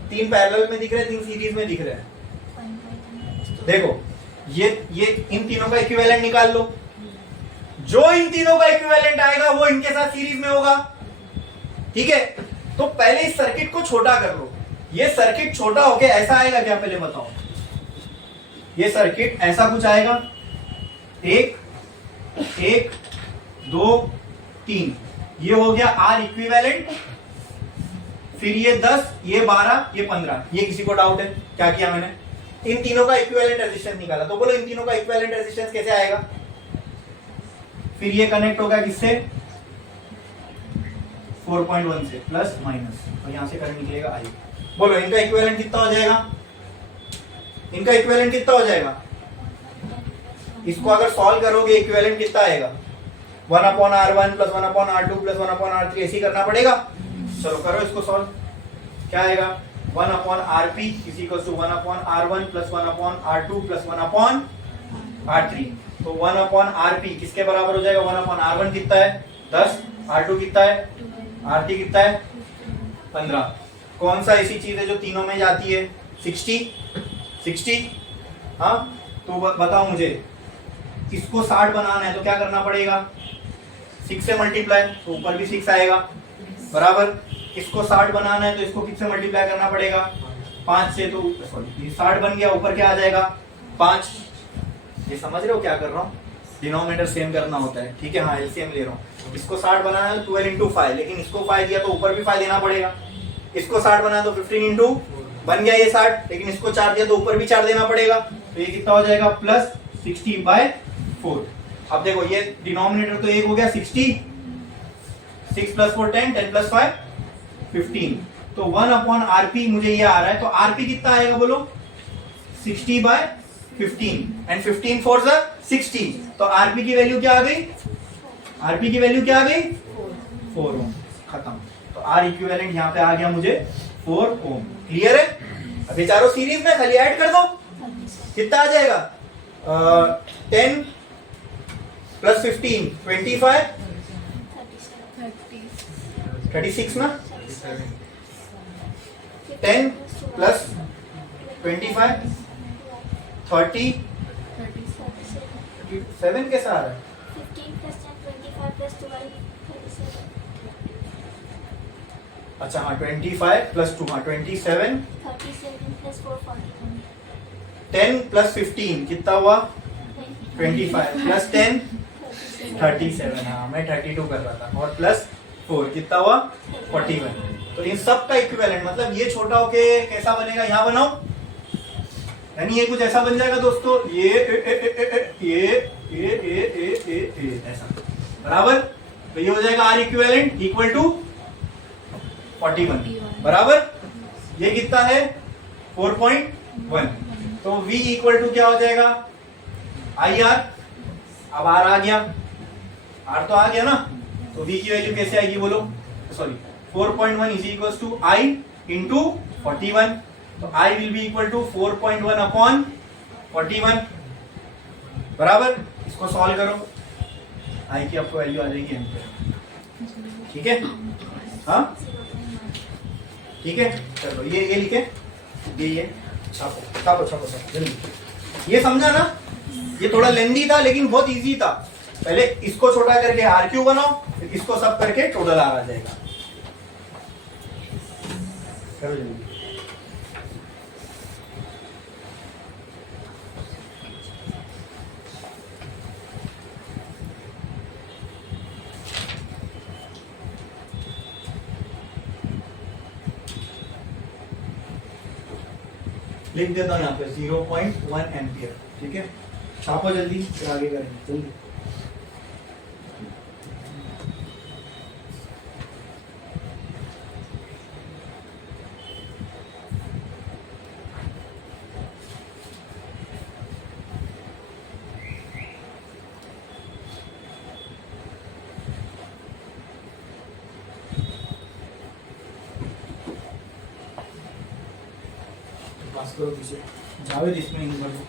3 पैरेलल में दिख रहे हैं, 3 सीरीज में दिख रहे हैं। देखो ये इन तीनों का इक्विवेलेंट निकाल लो, जो इन तीनों का इक्विवेलेंट आएगा वो इनके साथ सीरीज में होगा। ठीक है, तो पहले इस सर्किट को छोटा कर लो। ये सर्किट छोटा होके ऐसा आएगा क्या? पहले बताओ, ये सर्किट ऐसा कुछ आएगा, 1 1 2 3, ये हो गया आर इक्विवेलेंट, फिर ये 10, ये 12, ये 15। ये किसी को डाउट है? क्या किया मैंने? इन तीनों का इक्विवेलेंट रेजिस्टेंस निकाला। तो बोलो इन तीनों का इक्विवेलेंट रेजिस्टेंस कैसे आएगा? फिर ये कनेक्ट होगा किससे? 4.1 से, प्लस माइनस, और यहां से करंट निकलेगा आई। बोलो इनका इक्विवेलेंट कितना हो जाएगा? इनका इक्विवेलेंट कितना हो जाएगा? इसको अगर सॉल्व करोगे इक्विवेलेंट कितना आएगा? 1/R1 plus 1/R2 plus 1/R3, ऐसे ही करना पड़ेगा। चलो करो इसको सॉल्व, क्या आएगा? 1/RP is equal to 1/R1 plus 1/R2 plus 1/R3। तो 1/RP किसके बराबर हो जाएगा? 1/R1 कितना है? 10, R2 कितना है? R3 कितना है? 15। कौन सा ऐसी चीज है जो तीनों में जाती है? 60। हाँ, तो बताओ मुझे, इसको 60 बनाना है तो क्या करना पड़ेगा? 6 से मल्टीप्लाई, तो ऊपर भी 6 आएगा, बराबर। इसको 60 बनाना है तो इसको किससे मल्टीप्लाई करना पड़ेगा? 5 से। तो सॉरी, ये 60 बन गया, ऊपर क्या आ जाएगा? 5। ये समझ रहे हो क्या कर रहा हूँ? डिनोमिनेटर सेम करना होता है, ठीक है। हाँ, एलसीएम ले रहा हूँ। इसको 60 बनाना है 12 इंटू 5, लेकिन इसको 5 दिया तो ऊपर भी 5 देना पड़ेगा। इसको 60 बनाया तो 15 इंटू, बन गया ये 60, लेकिन इसको 4 दिया तो ऊपर भी 4 देना पड़ेगा। तो ये कितना हो जाएगा? प्लस 60/4। अब देखो ये डिनोमिनेटर तो 1 हो गया, 60, 6 प्लस 4 10, 10 प्लस 5 15। तो 1/RP मुझे ये आ रहा है, तो RP कितना आएगा बोलो? 60/15, एंड 15 4 60। तो RP की वैल्यू क्या आ गई? RP की वैल्यू क्या आ गई? 4 ओम। खत्म। तो R इक्विवेलेंट यहाँ पे आ गया मुझे 4 ओम। क्लियर है? अब ये चारों सीरीज में, खाली ऐड कर दो, कितना आ जाएगा? 10 प्लस 15 25 36 ना। 10 प्लस 25 30 7 कैसा आ रहा है? 15 plus 10, 25 plus 12, 37. अच्छा हाँ, 25 प्लस 2, हाँ 27। 37 plus 4, 41. 10 प्लस 15 कितना हुआ? 25 प्लस 10 37। हाँ, मैं 32 कर रहा था, और प्लस 4 कितना हुआ? 41। तो इन सब का इक्विवेलेंट, मतलब ये छोटा होके कैसा बनेगा? यहाँ बनाओ, यानी ये कुछ ऐसा बन जाएगा दोस्तों, ये ऐसा, बराबर। तो ये हो जाएगा R इक्विवेलेंट इक्वल टू 41, बराबर। ये कितना है? 4.1। तो V इक्वल टू क्या हो जाएगा? IR। अब R आ गया, R तो आ गया ना, तो V की वैल्यू कैसे आएगी बोलो? Sorry, 4.1 is equal to I into 41। तो I will be equal to 4.1 upon 41, बराबर। इसको सॉल्व करो, आई की आपको वैल्यू आ जाएगी एम्पियर। ठीक है, हाँ ठीक है, चलो ये लिखे, ये छापो छापो छापो छापो जल्दी। ये समझा ना, ये थोड़ा लेंदी था लेकिन बहुत इजी था। पहले इसको छोटा करके आर क्यू बनाओ, फिर इसको सब करके टोटल आर आ जाएगा। करो जल्दी। लिख देता हूँ यहाँ पे 0.1 एम्पियर। ठीक है, छापो जल्दी, फिर आगे करेंगे जल्दी। पास करो पीछे, जावेद इसमें इन भर दो।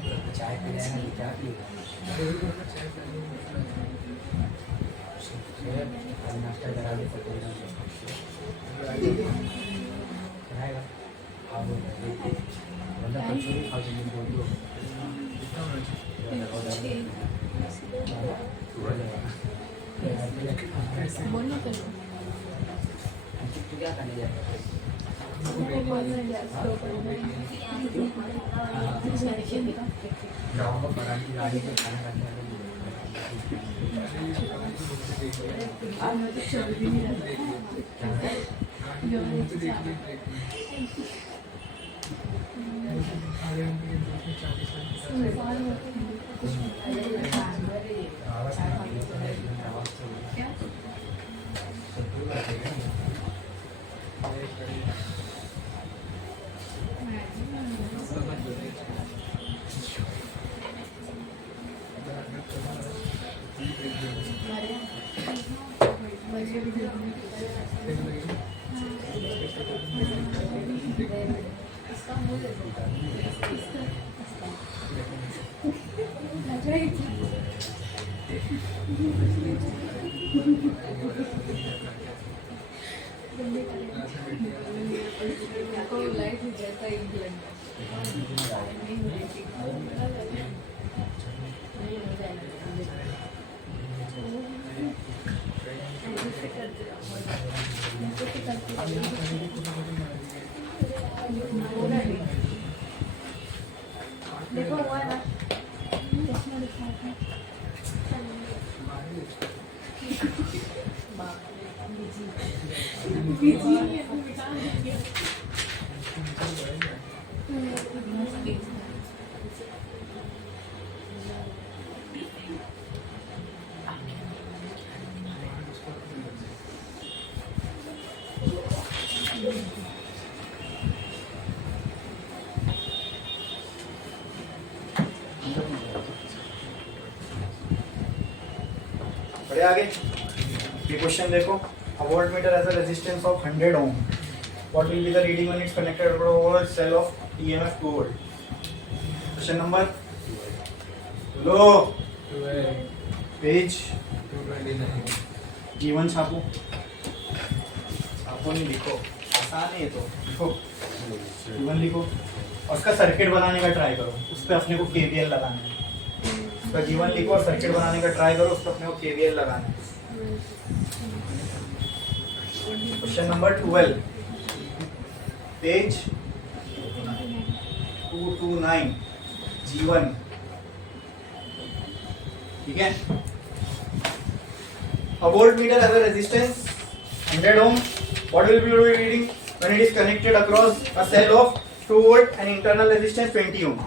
चाय पी रहे हैं क्या पिएगा नाश्ता करा दे कराएगा हाँ बोल रहे वरना कचौड़ी खा के बोल दो बोलना तो तू क्या करने जाएगा गाँव में पराठी गाड़ी पे खाना खाने देखो हुआ है ना बढ़े आगे ये क्वेश्चन देखो a voltmeter has a resistance of 100 ohm what will be the reading when it's connected over a cell of EMF 2 volt question number low page जीवन छापो छापो नहीं लिखो आसान है ये तो लिखो जीवन लिखो और उसका सर्किट बनाने का ट्राई करो उस पर अपने को KVL लगाना है उसका जीवन लिखो और सर्किट बनाने का ट्राई करो उस पर अपने को KVL लगाना है क्वेश्चन नंबर 12 पेज 229 जीवन ठीक है a voltmeter has a resistance 100 ohm what will be your reading when it is connected across a cell of 2 volt and internal resistance 20 ohm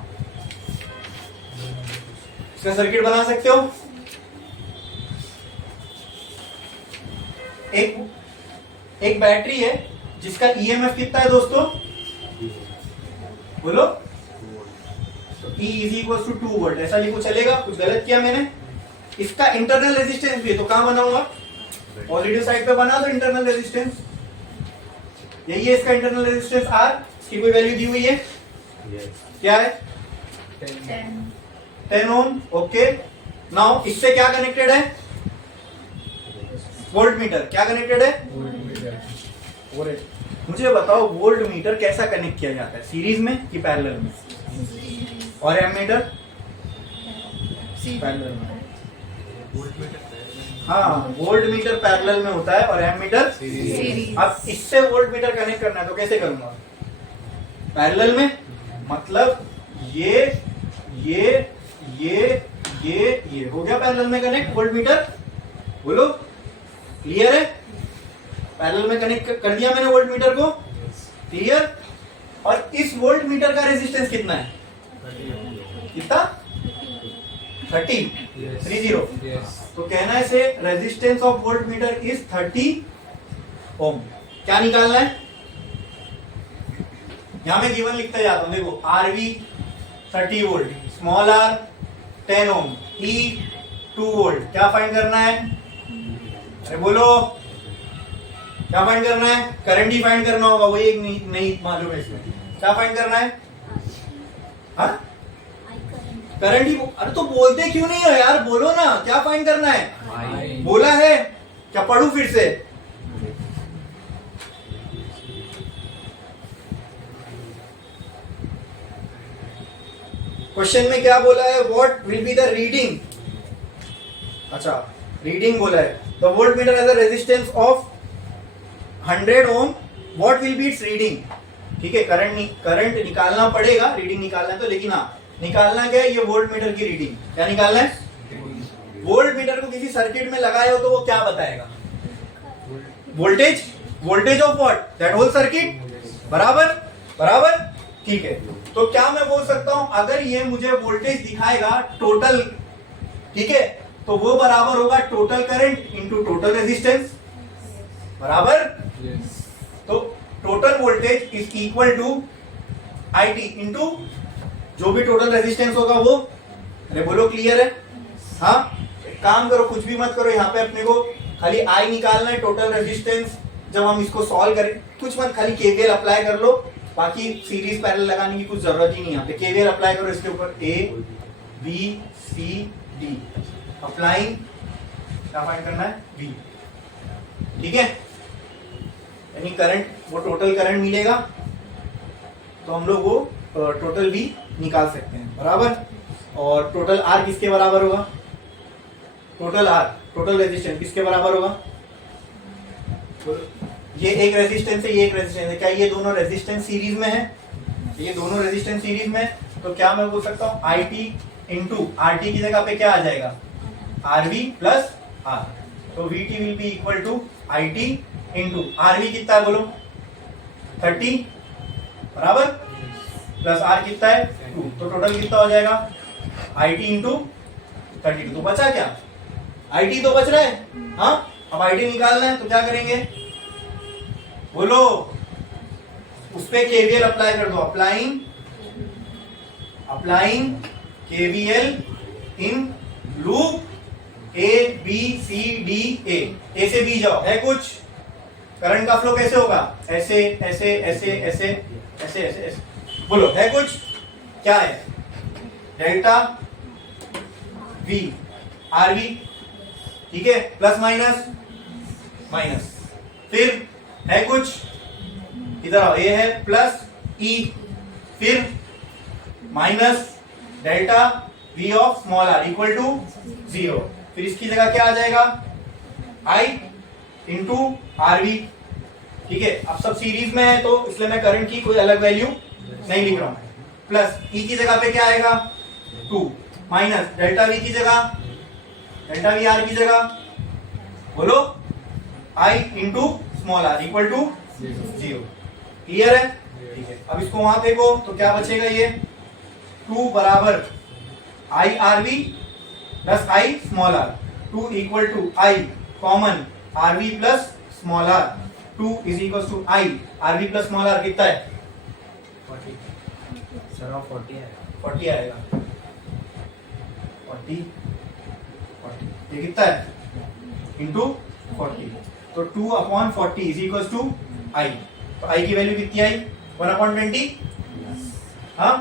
इसका सर्किट बना सकते हो एक बैटरी है जिसका ईएमएफ कितना है दोस्तों बोलो तो E is equal to 2 volt ऐसा लिखो चलेगा कुछ गलत किया मैंने इसका इंटरनल रेजिस्टेंस भी है तो कहां बनाऊंगा पॉजिटिव साइड पे बना दो इंटरनल रेजिस्टेंस यही है इसका इंटरनल रेजिस्टेंस R इसकी कोई वैल्यू दी हुई है क्या है 10 ओम ओके नाउ इससे क्या कनेक्टेड है वोल्ट मीटर क्या कनेक्टेड है मुझे बताओ वोल्ट मीटर कैसा कनेक्ट किया जाता है सीरीज में कि पैरेलल में और एमीटर पैरेलल में हाँ वोल्ट मीटर पैरेलल में होता है और एमीटर सीरीज अब इससे वोल्ट मीटर कनेक्ट करना है तो कैसे करूंगा पैरेलल में मतलब ये हो गया पैरेलल में कनेक्ट वोल्ट मीटर बोलो क्लियर है पैरेलल में कनेक्ट कर दिया मैंने वोल्ट मीटर को क्लियर और इस वोल्ट मीटर का रेजिस्टेंस कितना है कितना 30 तो कहना है से resistance of volt meter is 30 ओम क्या निकालना है यहां मैं गिवन लिखता जाता हूं देखो RV 30 volt small R 10 ohm E 2 volt क्या फाइंड करना है अरे बोलो क्या फाइंड करना है करंट ही फाइंड करना होगा वही एक नहीं मालूम है इसमें क्या फाइंड करना है हाँ करंट ही अरे तो बोलते क्यों नहीं हो यार, बोलो ना क्या फाइंड करना है। I बोला है क्या, पढ़ू फिर से। क्वेश्चन में क्या बोला है, what will be the reading. अच्छा रीडिंग बोला है, the voltmeter has a resistance of 100 ohm, what will be its reading. ठीक है, करंट निकालना पड़ेगा, रीडिंग निकालना है तो, लेकिन हाँ निकालना क्या है, ये वोल्ट मीटर की रीडिंग। क्या निकालना है, वोल्ट मीटर को किसी सर्किट में लगाए हो तो वो क्या बताएगा, voltage, voltage of what, that whole circuit. बराबर बराबर, ठीक है। तो क्या मैं बोल सकता हूं, अगर ये मुझे वोल्टेज दिखाएगा टोटल, ठीक है, तो वो बराबर होगा total current into total resistance. बराबर, तो total voltage is equal to I T into जो भी टोटल रेजिस्टेंस होगा वो। अरे बोलो क्लियर है। हाँ, एक काम करो, कुछ भी मत करो, यहाँ पे अपने को खाली आई निकालना है, टोटल रेजिस्टेंस। जब हम इसको सॉल्व करें कुछ मत, खाली केवीएल अप्लाई कर लो, बाकी सीरीज पैरेलल लगाने की कुछ जरूरत ही नहीं है। यहाँ पे केवीएल अप्लाई करो इसके ऊपर, A B C D, applying, क्या फाइंड करना है, वी। ठीक है, यानी करंट, वो टोटल करंट मिलेगा तो हम लोग वो टोटल वी निकाल सकते हैं। बराबर, और टोटल आर किसके बराबर होगा, टोटल आर, टोटल रेजिस्टेंस किसके बराबर होगा। ये एक रेजिस्टेंस है, ये एक रेजिस्टेंस है, क्या ये दोनों रेजिस्टेंस सीरीज में है, ये दोनों रेजिस्टेंस सीरीज में, तो क्या मैं बोल सकता हूँ I T into R T की जगह पे क्या आ जाएगा, आर वी प्लस आर। तो V T will be equal to I T into R V कितना है बोलो 30, बराबर, प्लस आर कितना है 2, तो टोटल कितना हो जाएगा आई टी इंटू 32। तो बचा क्या, आई टी तो बच रहा है। हाँ, अब आई टी निकालना है तो क्या करेंगे बोलो, उस पे केवीएल अप्लाई कर दो, applying KVL in loop A B C D A से बी जाओ, है कुछ, करंट का फ्लो कैसे होगा, ऐसे ऐसे ऐसे ऐसे ऐसे ऐसे ऐसे, बोलो है कुछ, क्या है, डेल्टा वी आर वी, ठीक है, प्लस माइनस माइनस, फिर है कुछ, इधर आओ, ये है प्लस ई, फिर minus delta V of small are equal to 0, फिर इसकी जगह क्या आ जाएगा आई इंटू आर वी। ठीक है, अब सब सीरीज में है तो इसलिए मैं करंट की कोई अलग वैल्यू नहीं लिख रहा हूं, प्लस ई की जगह पे क्या आएगा 2, माइनस डेल्टा वी की जगह, डेल्टा वी आर की जगह बोलो I into small are equal to 0। Clear है, ठीक है। अब इसको वहां फेंको तो क्या बचेगा, ये 2 बराबर I R V plus I small R, 2 equal to I common R V plus small R, 2 is equal to I R V plus small R कितना है 40, सर 40 है, 40 आएगा, 40 ये कितना है इंटू 40, तो 2/40 इज इक्वल टू आई, तो आई की वैल्यू कितनी आई 1/20। हाँ,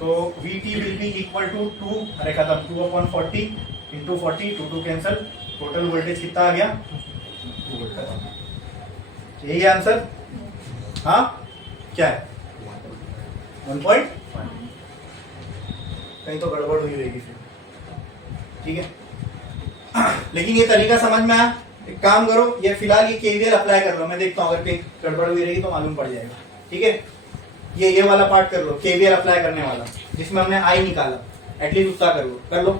तो V T will be equal to 2, अरे खत्म, 2/40 इंटू 40, 2 कैंसल, टोटल वोल्टेज कितना आ गया 2 वोल्ट। यही आंसर। हाँ, क्या है 1. कहीं तो गड़बड़ हुई होगी फिर, ठीक है। लेकिन ये तरीका समझ में आया। एक काम करो, ये फिलहाल ये केवीएल अप्लाई कर लो, मैं देखता हूँ अगर कहीं गड़बड़ हुई रहेगी तो मालूम पड़ जाएगा। ठीक है, ये वाला पार्ट कर लो, केवीएल अप्लाई करने वाला, जिसमें हमने आई निकाला, एटलीस्ट उतना कर लो।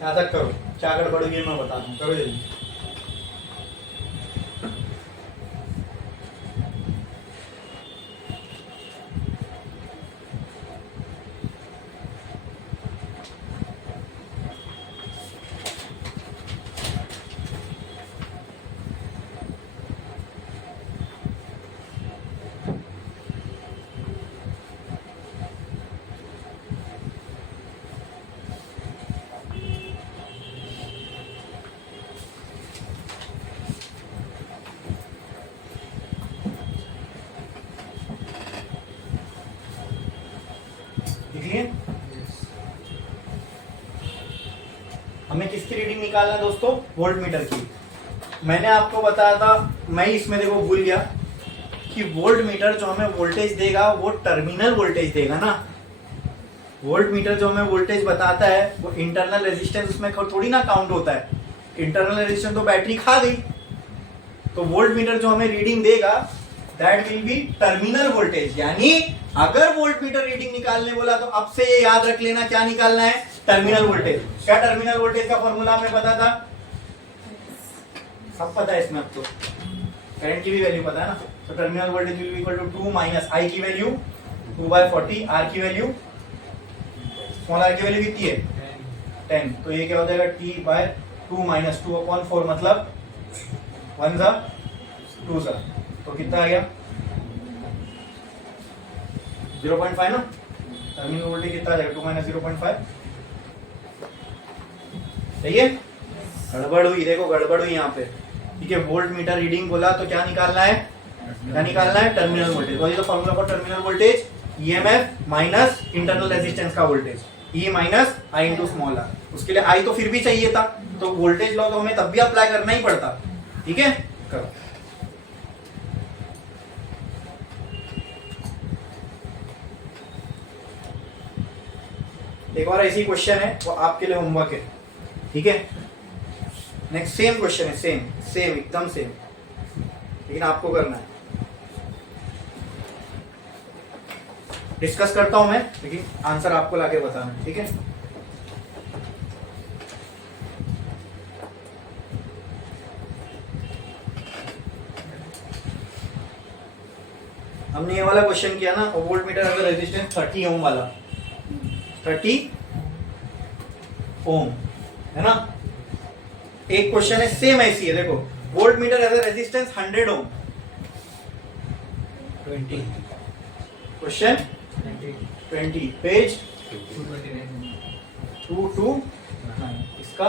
यहाँ तक करो, क्या गड़बड़ हुई है मैं बता दूं, करो जल्दी। देखिए हमें किसकी रीडिंग निकालना है दोस्तों, वोल्ट मीटर की। मैंने आपको बताया था, मैं इसमें देखो भूल गया कि वोल्ट मीटर जो हमें वोल्टेज देगा वो टर्मिनल वोल्टेज देगा ना। वोल्ट मीटर जो हमें वोल्टेज बताता है वो इंटरनल रेजिस्टेंस उसमें थोड़ी ना काउंट होता है। इंटरनल रेजिस्टेंस तो बैटरी खा गई, तो वोल्ट मीटर जो हमें रीडिंग देगा that will be terminal voltage. यानी अगर वोल्ट मीटर रीडिंग निकालने बोला तो अब से ये याद रख लेना क्या निकालना है, टर्मिनल वोल्टेज। क्या टर्मिनल वोल्टेज का फॉर्मूला हमें पता था, सब पता है इसमें, अब तो करंट की भी वैल्यू पता है ना। तो terminal voltage will be equal to 2 minus I की वैल्यू 2/40, आर की वैल्यू, स्मॉल आर की वैल्यू कितनी है 10, तो ये क्या हो जाएगा T/2 माइनस 2/4, मतलब 1 सा 2 सा, तो कितना आ गया 0.5 ना। टर्मिनल वोल्टेज कितना आ जाएगा 2 माइनस 0.5, सही है। गड़बड़ हुई, देखो गड़बड़ हुई यहाँ पे, ठीक है। वोल्ट मीटर रीडिंग बोला तो क्या निकालना है, क्या निकालना है, टर्मिनल वोल्टेज। तो ये तो formula for terminal voltage EMF minus internal resistance का वोल्टेज, ई माइनस आई इंटू स्मॉल आर। उसके लिए आई तो फिर भी चाहिए था, तो वोल्टेज लॉ तो हमें तब भी अप्लाई करना ही पड़ता, ठीक है। करो, एक और ऐसी क्वेश्चन है वो आपके लिए होमवर्क है, ठीक है। नेक्स्ट सेम क्वेश्चन है, सेम सेम एकदम सेम, लेकिन आपको करना है। डिस्कस करता हूं मैं, लेकिन आंसर आपको लाके बताना है, ठीक है। हमने ये वाला क्वेश्चन किया ना, वोल्ट मीटर अगर रेजिस्टेंस 30 ओम वाला, 30 ओम है ना। एक क्वेश्चन है सेम ऐसी है, देखो voltmeter as a resistance 100 ohm, 20 question 20 page 229, इसका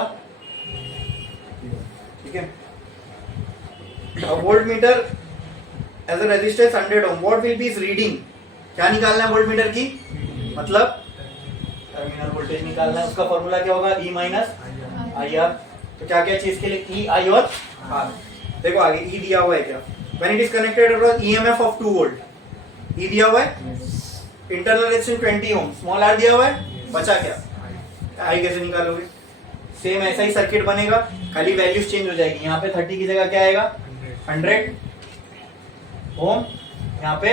ठीक है। Voltmeter as a resistance 100 ohm, what will be is reading. क्या निकालना है वोल्ट मीटर की, मतलब टर्मिनल वोल्टेज निकालना है। उसका फॉर्मूला क्या होगा, ई माइनस आई आर। तो क्या क्या चीज के लिए, ई आई और आर। देखो आगे ई दिया हुआ है क्या, when it is connected across EMF of 2 volt, E दिया हुआ है, internal resistance 20 ohm, small R दिया हुआ है, बचा क्या, आई कैसे निकालोगे। सेम ऐसा ही सर्किट बनेगा, खाली वैल्यूज चेंज हो जाएगी। यहाँ पे 30 की जगह क्या आएगा 100 ओम, यहाँ पे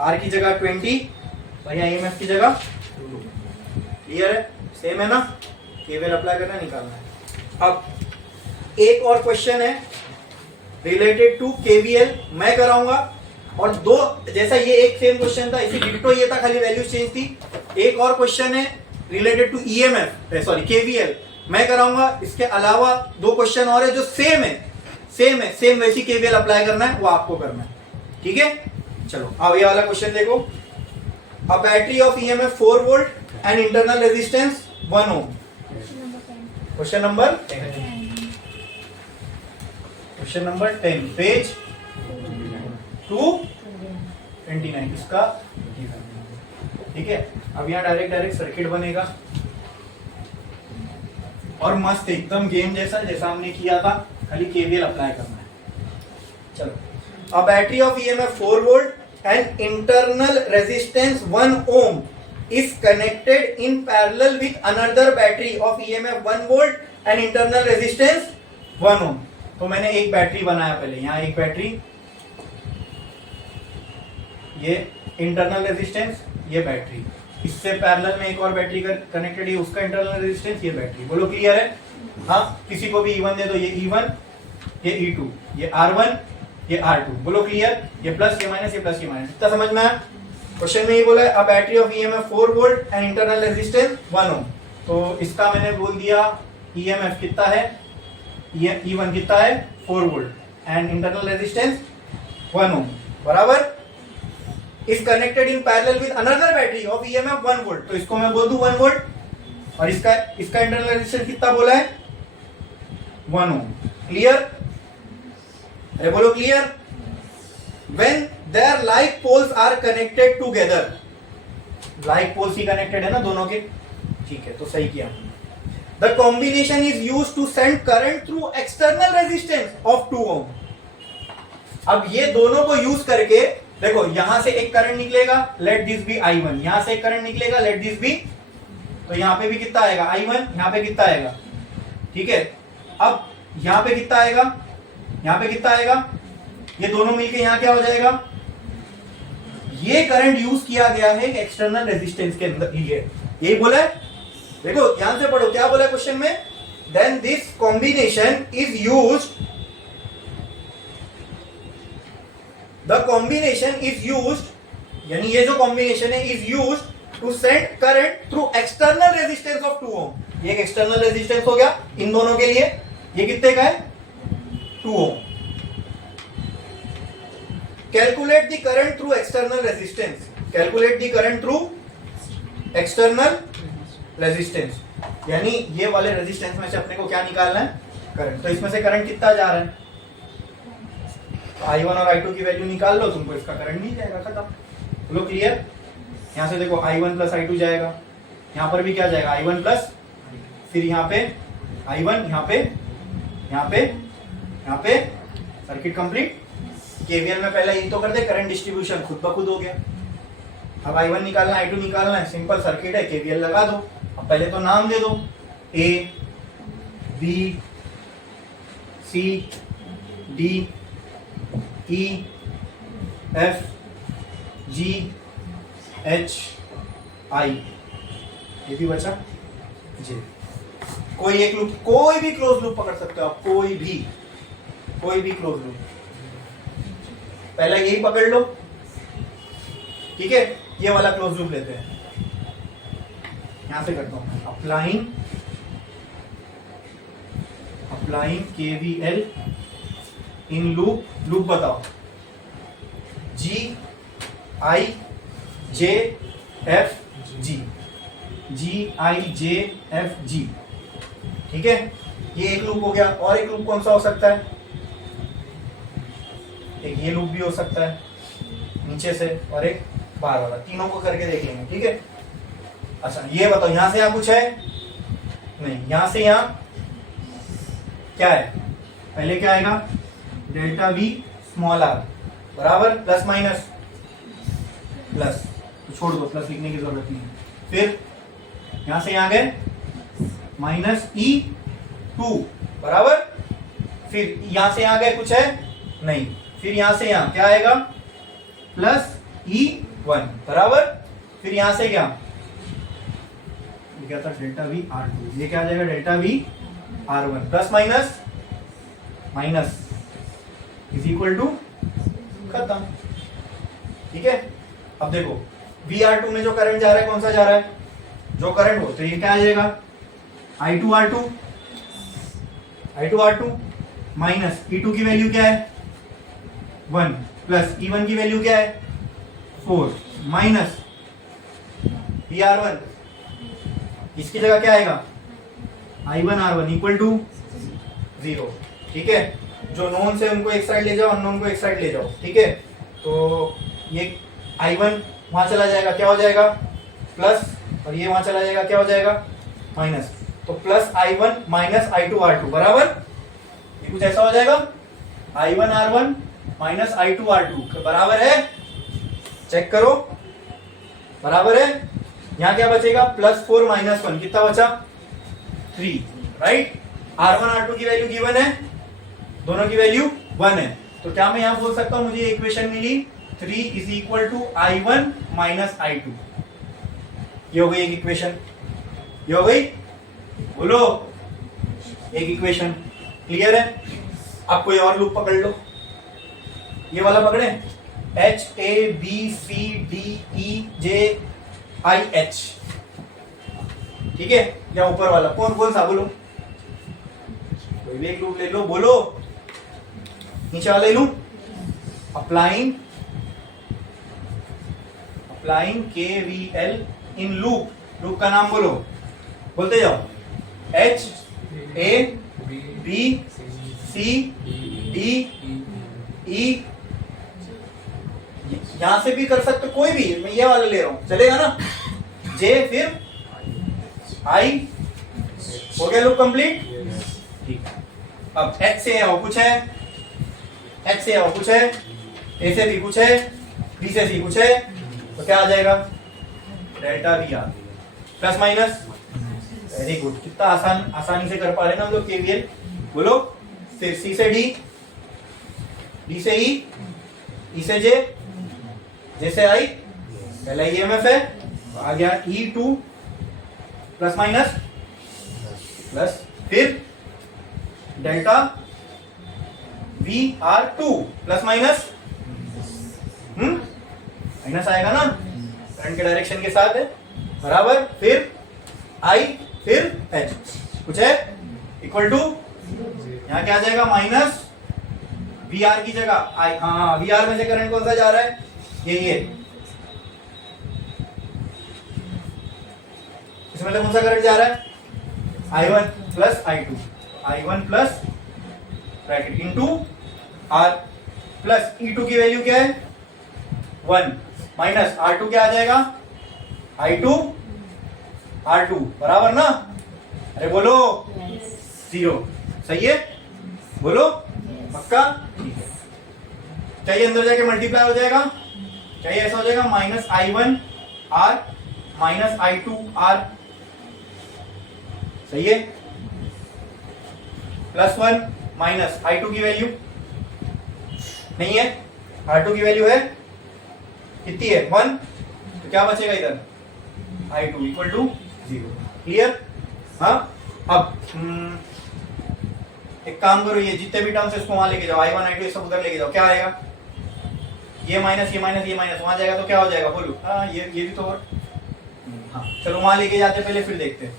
आर की जगह 20 और यहाँ ईएमएफ की जगह। क्लियर है, सेम है ना। केवीएल अप्लाई करना, निकालना है। अब एक और क्वेश्चन है रिलेटेड टू केवीएल, मैं कराऊंगा। और दो, जैसा ये एक सेम क्वेश्चन था, इसी डिटो ये था, खाली वैल्यू चेंज थी। एक और क्वेश्चन है related to EMF, sorry KVL, मैं कराऊंगा। इसके अलावा दो क्वेश्चन और है जो सेम है, सेम वैसी केवीएल अप्लाई करना है, वो आपको करना है, ठीक है। चलो अब ये वाला क्वेश्चन देखो, a battery of EMF 4 volt and internal resistance 1 ohm. Question number 10, page 229, इसका ठीक है। अब यहाँ डायरेक्ट सर्किट बनेगा और मस्त एकदम गेम जैसा हमने किया था, खाली केवीएल अप्लाई करना है। चलो, a battery of EMF 4 volt and internal resistance 1 ohm is connected in parallel with another battery of EMF 1 volt and internal resistance 1 ohm। तो मैंने एक बैटरी बनाया पहले, यहाँ एक बैटरी, ये इंटरनल रेजिस्टेंस, ये बैटरी, इससे पैरेलल में एक और बैटरी कनेक्टेड है, उसका इंटरनल रेजिस्टेंस, ये बैटरी। बोलो क्लियर है? हाँ, किसी को भी E1 दे दो, ये E1, ये E2, ये R1, ये R2। बोलो क्लियर? ये प्लस, ये माइनस, ये प्लस, ये माइनस। इतना समझ में आया? क्वेश्चन में ये बोला है अ battery of EMF 4 volt and internal resistance 1 ओम। तो इसका मैंने बोल दिया EMF कितना है, E1 कितना है 4 वोल्ट एंड इंटरनल रेजिस्टेंस 1 ओम, बराबर। Is connected in parallel with another battery of EMF 1 volt, तो इसको मैं बोल दूं 1 वोल्ट, और इसका इंटरनल रेजिस्टेंस कितना बोला है 1 ओम। क्लियर? अरे बोलो clear? When their like poles are connected together, like poles he connected है ना दोनों के, ठीक है, तो सही किया। The combination is used to send current through external resistance of 2 ohm। अब ये दोनों को यूज करके देखो, यहां से एक करंट निकलेगा, लेट दिस बी I1, यहां से एक करंट निकलेगा, लेट दिस बी, तो यहां पे भी कितना आएगा I1, यहां पे कितना आएगा, ठीक है। अब यहां पे कितना आएगा, यहां पे कितना आएगा, ये दोनों मिलके यहां क्या हो जाएगा, ये करंट यूज किया गया है एक्सटर्नल रेजिस्टेंस के अंदर लिए, यही बोला है। देखो ध्यान से पढ़ो, क्या बोला क्वेश्चन में, then this combination is used, the combination is used, यानी ये जो कॉम्बिनेशन है is used to send current through external resistance of 2 ohm. ये एक एक्सटर्नल रेजिस्टेंस हो गया इन दोनों के लिए, ये कितने का है 2 ohm. Calculate the current through external resistance, calculate the current through external resistance, यानी ये वाले रेजिस्टेंस में से अपने को क्या निकालना है, करंट। तो इसमें से करंट कितना जा रहा है, तो I1 और I2 की वैल्यू निकाल लो, तुमको इसका करंट नहीं जाएगा, खत्म। बोलो क्लियर? यहां से देखो I1 प्लस I2 जाएगा, यहां पर भी क्या जाएगा I1 प्लस, फिर यहाँ पे I1, यहाँ पे, यहाँ पे, यहाँ पे, सर्किट कंप्लीट। केवीएल में पहले ये तो कर दे, करंट डिस्ट्रीब्यूशन खुद ब खुद हो गया। अब I1 निकालना है, I2 निकालना है, सिंपल सर्किट है, केवीएल लगा दो। अब पहले तो नाम दे दो, A, B, C, D, E, F, G, H, I, ये भी बचा J। कोई एक लूप, कोई भी क्लोज लूप पकड़ सकते हो आप, कोई भी क्लोज लूप, पहला यही पकड़ लो, ठीक है। ये वाला क्लोज लूप लेते हैं, यहां से करता हूं, अप्लाइंग केवीएल इन लूप बताओ, G I J F G, G I J F G, ठीक है। ये एक लूप हो गया, और एक लूप कौन सा हो सकता है, एक ये लूप भी हो सकता है नीचे से, और एक बाहर वाला, तीनों को करके देख लेंगे, ठीक है। अच्छा ये बताओ, यहां से यहां कुछ है नहीं, यहां से यहां क्या है, पहले क्या आएगा डेल्टा वी स्मॉल आर बराबर प्लस माइनस प्लस, तो छोड़ दो, प्लस लिखने की जरूरत नहीं है। फिर यहां से यहां गए -E2 बराबर, फिर यहां से यहां गए कुछ है नहीं, फिर यहां से यहां क्या आएगा +E1 बराबर, फिर यहां से क्या था डेल्टा वी R2, ये क्या आ जाएगा delta V R1 plus minus minus is equal to खत्म, ठीक है। अब देखो VR2 में जो करंट जा रहा है कौन सा जा रहा है, जो करंट हो, तो ये क्या आ जाएगा I2R2 माइनस E2 की वैल्यू क्या है 1 प्लस E1 की वैल्यू क्या है 4 माइनस VR1, इसकी जगह क्या आएगा I1R1 इक्वल टू 0, ठीक है। जो नोन से उनको एक साइड ले जाओ, अननोन को एक साइड ले जाओ, ठीक है। तो ये I1 वहां चला जाएगा, क्या हो जाएगा प्लस, और ये वहां चला जाएगा, क्या हो जाएगा माइनस, तो प्लस I1 माइनस I2R2 बराबर, ये कुछ ऐसा हो जाएगा I1R1 माइनस I2R2 बराबर है, चेक करो बराबर है। यहां क्या बचेगा +4 -1, कितना बचा 3, राइट। R1 R2 की वैल्यू गिवन है, दोनों की वैल्यू 1 है, तो क्या मैं यहां बोल सकता हूं मुझे इक्वेशन मिली 3 = I1 - I2, ये हो गई एक इक्वेशन, ये हो गई, बोलो, एक इक्वेशन। क्लियर है? आप कोई और लूप पकड़ लो, ये वाला पकड़े, HABCDEJIH, ठीक है? या ऊपर वाला कौन कौन सा, बोलो, कोई भी एक लूप ले लो, बोलो, नीचे वाला ले लूं, applying KVL in loop, loop का नाम बोलो, बोलते जाओ, HABCDE, यहां से भी कर सकते, कोई भी, मैं ये वाला ले रहा हूं, चलेगा ना? J फिर I, हो गया लूप कंप्लीट? ठीक। अब H से और कुछ है, H से और कुछ है, A से भी कुछ है, B से C कुछ है, तो क्या आ जाएगा? डेल्टा V आ गया, प्लस माइनस, वेरी गुड, कितना आसानी से कर पा रहे ना हम लोग केवीएल, बोलो, फिर C से D, D से E, E से J, J से I, पहला EMF है, आ गया E2 प्लस माइनस प्लस, फिर delta VR2 plus minus, minus आएगा ना, करंट के डायरेक्शन के साथ है, बराबर, फिर I, फिर H, कुछ है, इक्वल टू, यहाँ क्या आ जाएगा, माइनस VR की जगह I, हाँ, VR में से करंट कौन सा जा रहा है, ये इसमें से कौन सा करंट जा रहा है, I1 plus I2, I1 plus bracket into R plus E2 की वैल्यू क्या है, 1, माइनस R2 क्या आ जाएगा, I2 R2, बराबर ना? अरे बोलो, 0, सही है, बोलो, पक्का? ठीक है, चाहिए अंदर जाके मल्टीप्लाई हो जाएगा, चाहिए ऐसा हो जाएगा, minus I1 R minus I2 R, सही है, प्लस 1 माइनस I2 की वैल्यू नहीं है, R2 की वैल्यू है कितनी है, 1, तो क्या बचेगा इधर, I2 इक्वल टू 0। क्लियर? हाँ, अब एक काम करो, ये जितने भी टर्म्स इसको वहां लेके जाओ, I1 I2 सब उधर लेके जाओ, क्या आएगा, ये माइनस ये माइनस ये माइनस, वहां जाएगा तो क्या हो जाएगा, बोलो, हाँ, ये भी तो, हाँ, चलो वहां लेके जाते पहले, फिर देखते हैं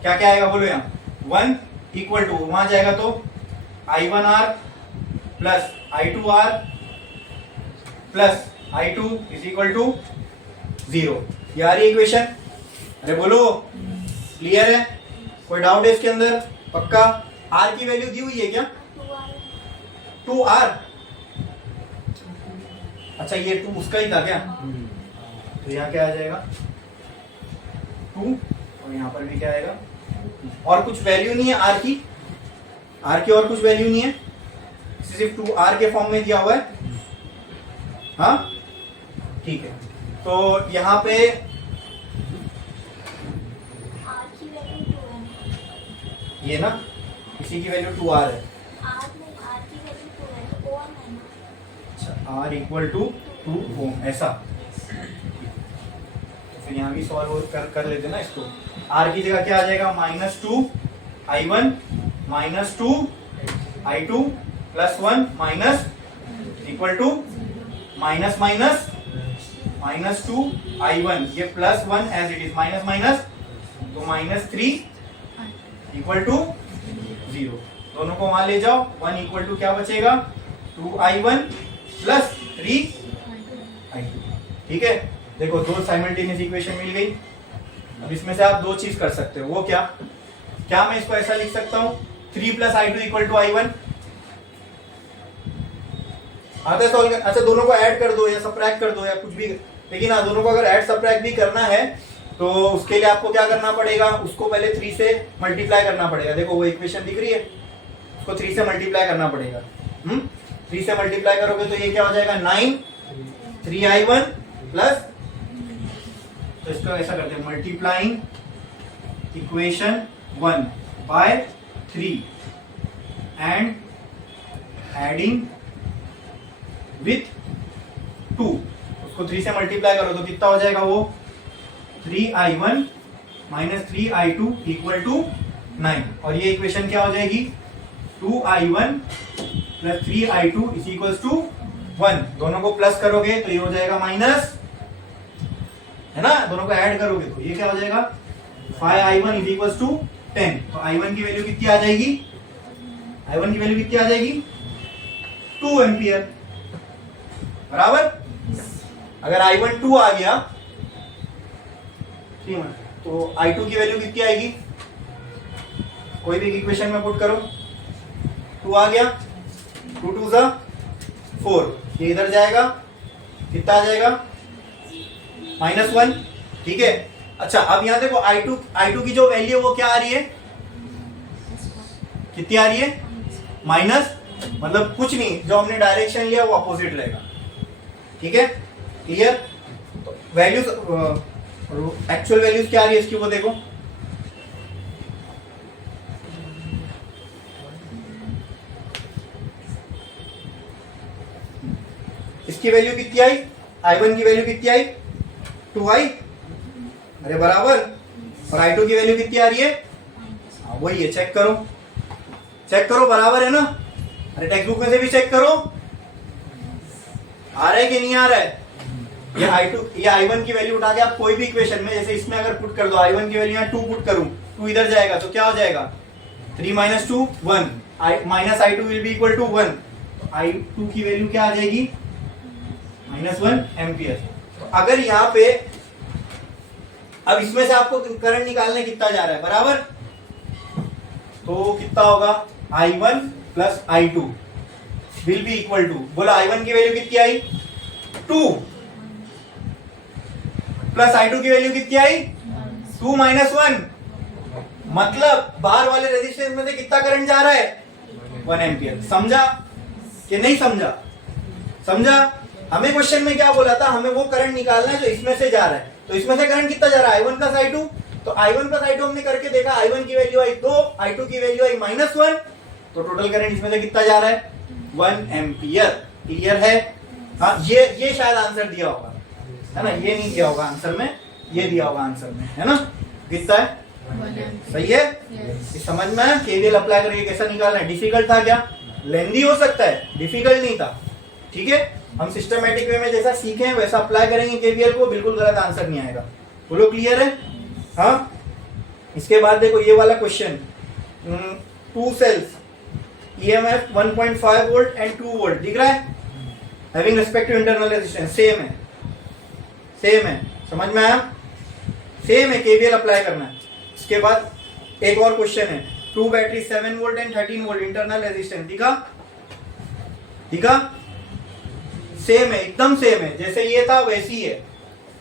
क्या क्या आएगा, बोलो, यहाँ 1 इक्वल टू, वहां जाएगा तो I1R plus I2R plus I2 is equal to 0, ये आ रही इक्वेशन, अरे बोलो, क्लियर है, कोई डाउट है इसके अंदर, पक्का? R की वैल्यू दी हुई है क्या, 2R, अच्छा ये 2 उसका ही था क्या, तो यहाँ क्या आ जाएगा, 2, और यहाँ पर भी क्या आएगा, और कुछ वैल्यू नहीं है R की और कुछ वैल्यू नहीं है, सिर्फ 2R के फॉर्म में दिया हुआ है, हाँ, ठीक है, तो यहाँ पे R की वैल्यू 2 है, ये ना, इसी की वैल्यू 2R है, R की वैल्यू 2 है, तो ओम है ना, अच्छा, R इक्वल टू 2 ओम, ऐसा, तो फिर यहाँ भी सॉल्व कर लेते ना इसको, R की जगह क्या आ जाएगा, -2 I1 -2 I2 plus 1 minus equal to minus minus -2 I1, ये plus 1 as it is, minus minus, तो -3 इक्वल टू 0, दोनों को वहां ले जाओ, 1 इक्वल टू क्या बचेगा, 2 I1 प्लस 3 I2, ठीक है, देखो दो साइमल्टेनियस इक्वेशन मिल गई। अब इसमें से आप दो चीज कर सकते हो, वो क्या मैं इसको ऐसा लिख सकता हूं, 3 plus I2 equal to I1, आता है सॉल्व, अच्छा दोनों को ऐड कर दो या सबट्रैक्ट कर दो या कुछ भी, लेकिन हाँ दोनों को अगर ऐड सबट्रैक्ट भी करना है तो उसके लिए आपको क्या करना पड़ेगा, उसको पहले 3 से मल्टीप्लाई करना पड़ेगा, देखो वो इक्वेशन दिख रही है, उसको 3 से मल्टीप्लाई करना पड़ेगा, 3 से मल्टीप्लाई करोगे तो ये क्या हो जाएगा, 9 3I1 प्लस, तो इसको ऐसा करते हैं, multiplying equation 1 by 3 and adding with 2, उसको 3 से मल्टीप्लाई करो तो कितना हो जाएगा वो 3i1 minus 3i2 equal to 9। और ये इक्वेशन क्या हो जाएगी? 2i1 plus 3i2 is equal to 1। दोनों को प्लस करोगे तो ये हो जाएगा माइनस, है ना? दोनों को ऐड करोगे तो ये क्या हो जाएगा? 5i1 is equal to 10। तो i1 की वैल्यू कितनी आ जाएगी? i1 की वैल्यू कितनी आ जाएगी? 2 एम्पियर। बराबर? अगर i1 2 आ गया तो i2 की वैल्यू कितनी आएगी? कोई भी इक्वेशन में पुट करो। 2 आ गया, 2 2 ज़ा 4, ये इधर जाएगा, कितना आ जाएगा? -1। ठीक है। अच्छा, अब यहां देखो i2 की जो वैल्यू है वो क्या आ रही है? कितनी आ रही है? माइनस, मतलब कुछ नहीं, जो हमने डायरेक्शन लिया वो अपोजिट रहेगा। ठीक है, क्लियर? वैल्यूज, एक्चुअल वैल्यूज क्या आ रही है इसकी वो देखो। इसकी वैल्यू कितनी आई? i1 की वैल्यू कितनी आई? 2i। अरे बराबर। और i2 की वैल्यू कितनी आ रही है? वही है, चेक करो, चेक करो, बराबर है ना? अरे टेक्स्ट बुक में से भी चेक करो, आ रहा है कि नहीं आ रहा है? ये i1 की वैल्यू उठा के आप कोई भी इक्वेशन में, जैसे इसमें अगर पुट कर दो, i1 की वैल्यू यहाँ 2 पुट करूं, 2 इधर जाएगा तो क्या हो जाएगा? 3 - 2 1, minus i2 will be equal to 1। तो i2 की वैल्यू क्या आ जाएगी? -1 एम्पियर। तो अगर यहाँ पे अब इसमें से आपको करंट निकालने कितना जा रहा है? बराबर, तो कितना होगा? i1 plus i2 will be equal to, बोला i1 की वैल्यू कितनी आई? 2 प्लस i2 की वैल्यू कितनी आई? 2 - 1। मतलब बाहर वाले रेजिस्टेंस में से कितना करंट जा रहा है? 1 एम्पियर। समझा कि नहीं समझा? समझा? हमें क्वेश्चन में क्या बोला था? हमें वो करंट निकालना है जो इसमें से जा रहा है। तो इसमें से करंट कितना जा रहा है? i1 plus i2। तो i1 प्लस i2 हमने करके देखा, i1 की वैल्यू आई 2, i2 की वैल्यू आई -1। तो टोटल करंट इसमें से कितना जा रहा है? 1 एम्पियर। क्लियर है? हाँ, ये शायद आंसर दिया होगा, है ना? ये नहीं दिया होगा आंसर में, ये दिया होगा आंसर में, है ना? कितना है? 1 एम्पियर। सही है? Yes. समझ में आया? केवीएल अप्लाई करके कैसा निकालना है? डिफिकल्ट था क्या? लेंदी हो सकता है, डिफिकल्ट नहीं था। ठीक है, हम सिस्टमैटिक वे में जैसा सीखे हैं वैसा अप्लाई करेंगे केवीएल को, बिल्कुल गलत आंसर नहीं आएगा। बोलो क्लियर है? हाँ। इसके बाद देखो ये वाला question, 2 cells EMF 1.5 volt and 2 volt दिख रहा है, having respect to internal resistance, same है, सेम है। समझ में आया? सेम है, केवीएल अप्लाई करना है। इसके बाद एक और क्वेश्चन है, 2 battery 7 volt and 13 volt internal resistance, दिखा? दिखा? सेम है, एकदम सेम है, जैसे ये था वैसी है।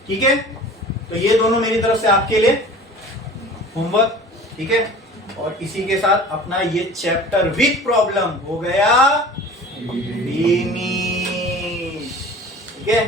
ठीक है, तो ये दोनों मेरी तरफ से आपके लिए होमवर्क। ठीक है, और इसी के साथ अपना ये चैप्टर विद प्रॉब्लम हो गया फिनिश। ठीक है।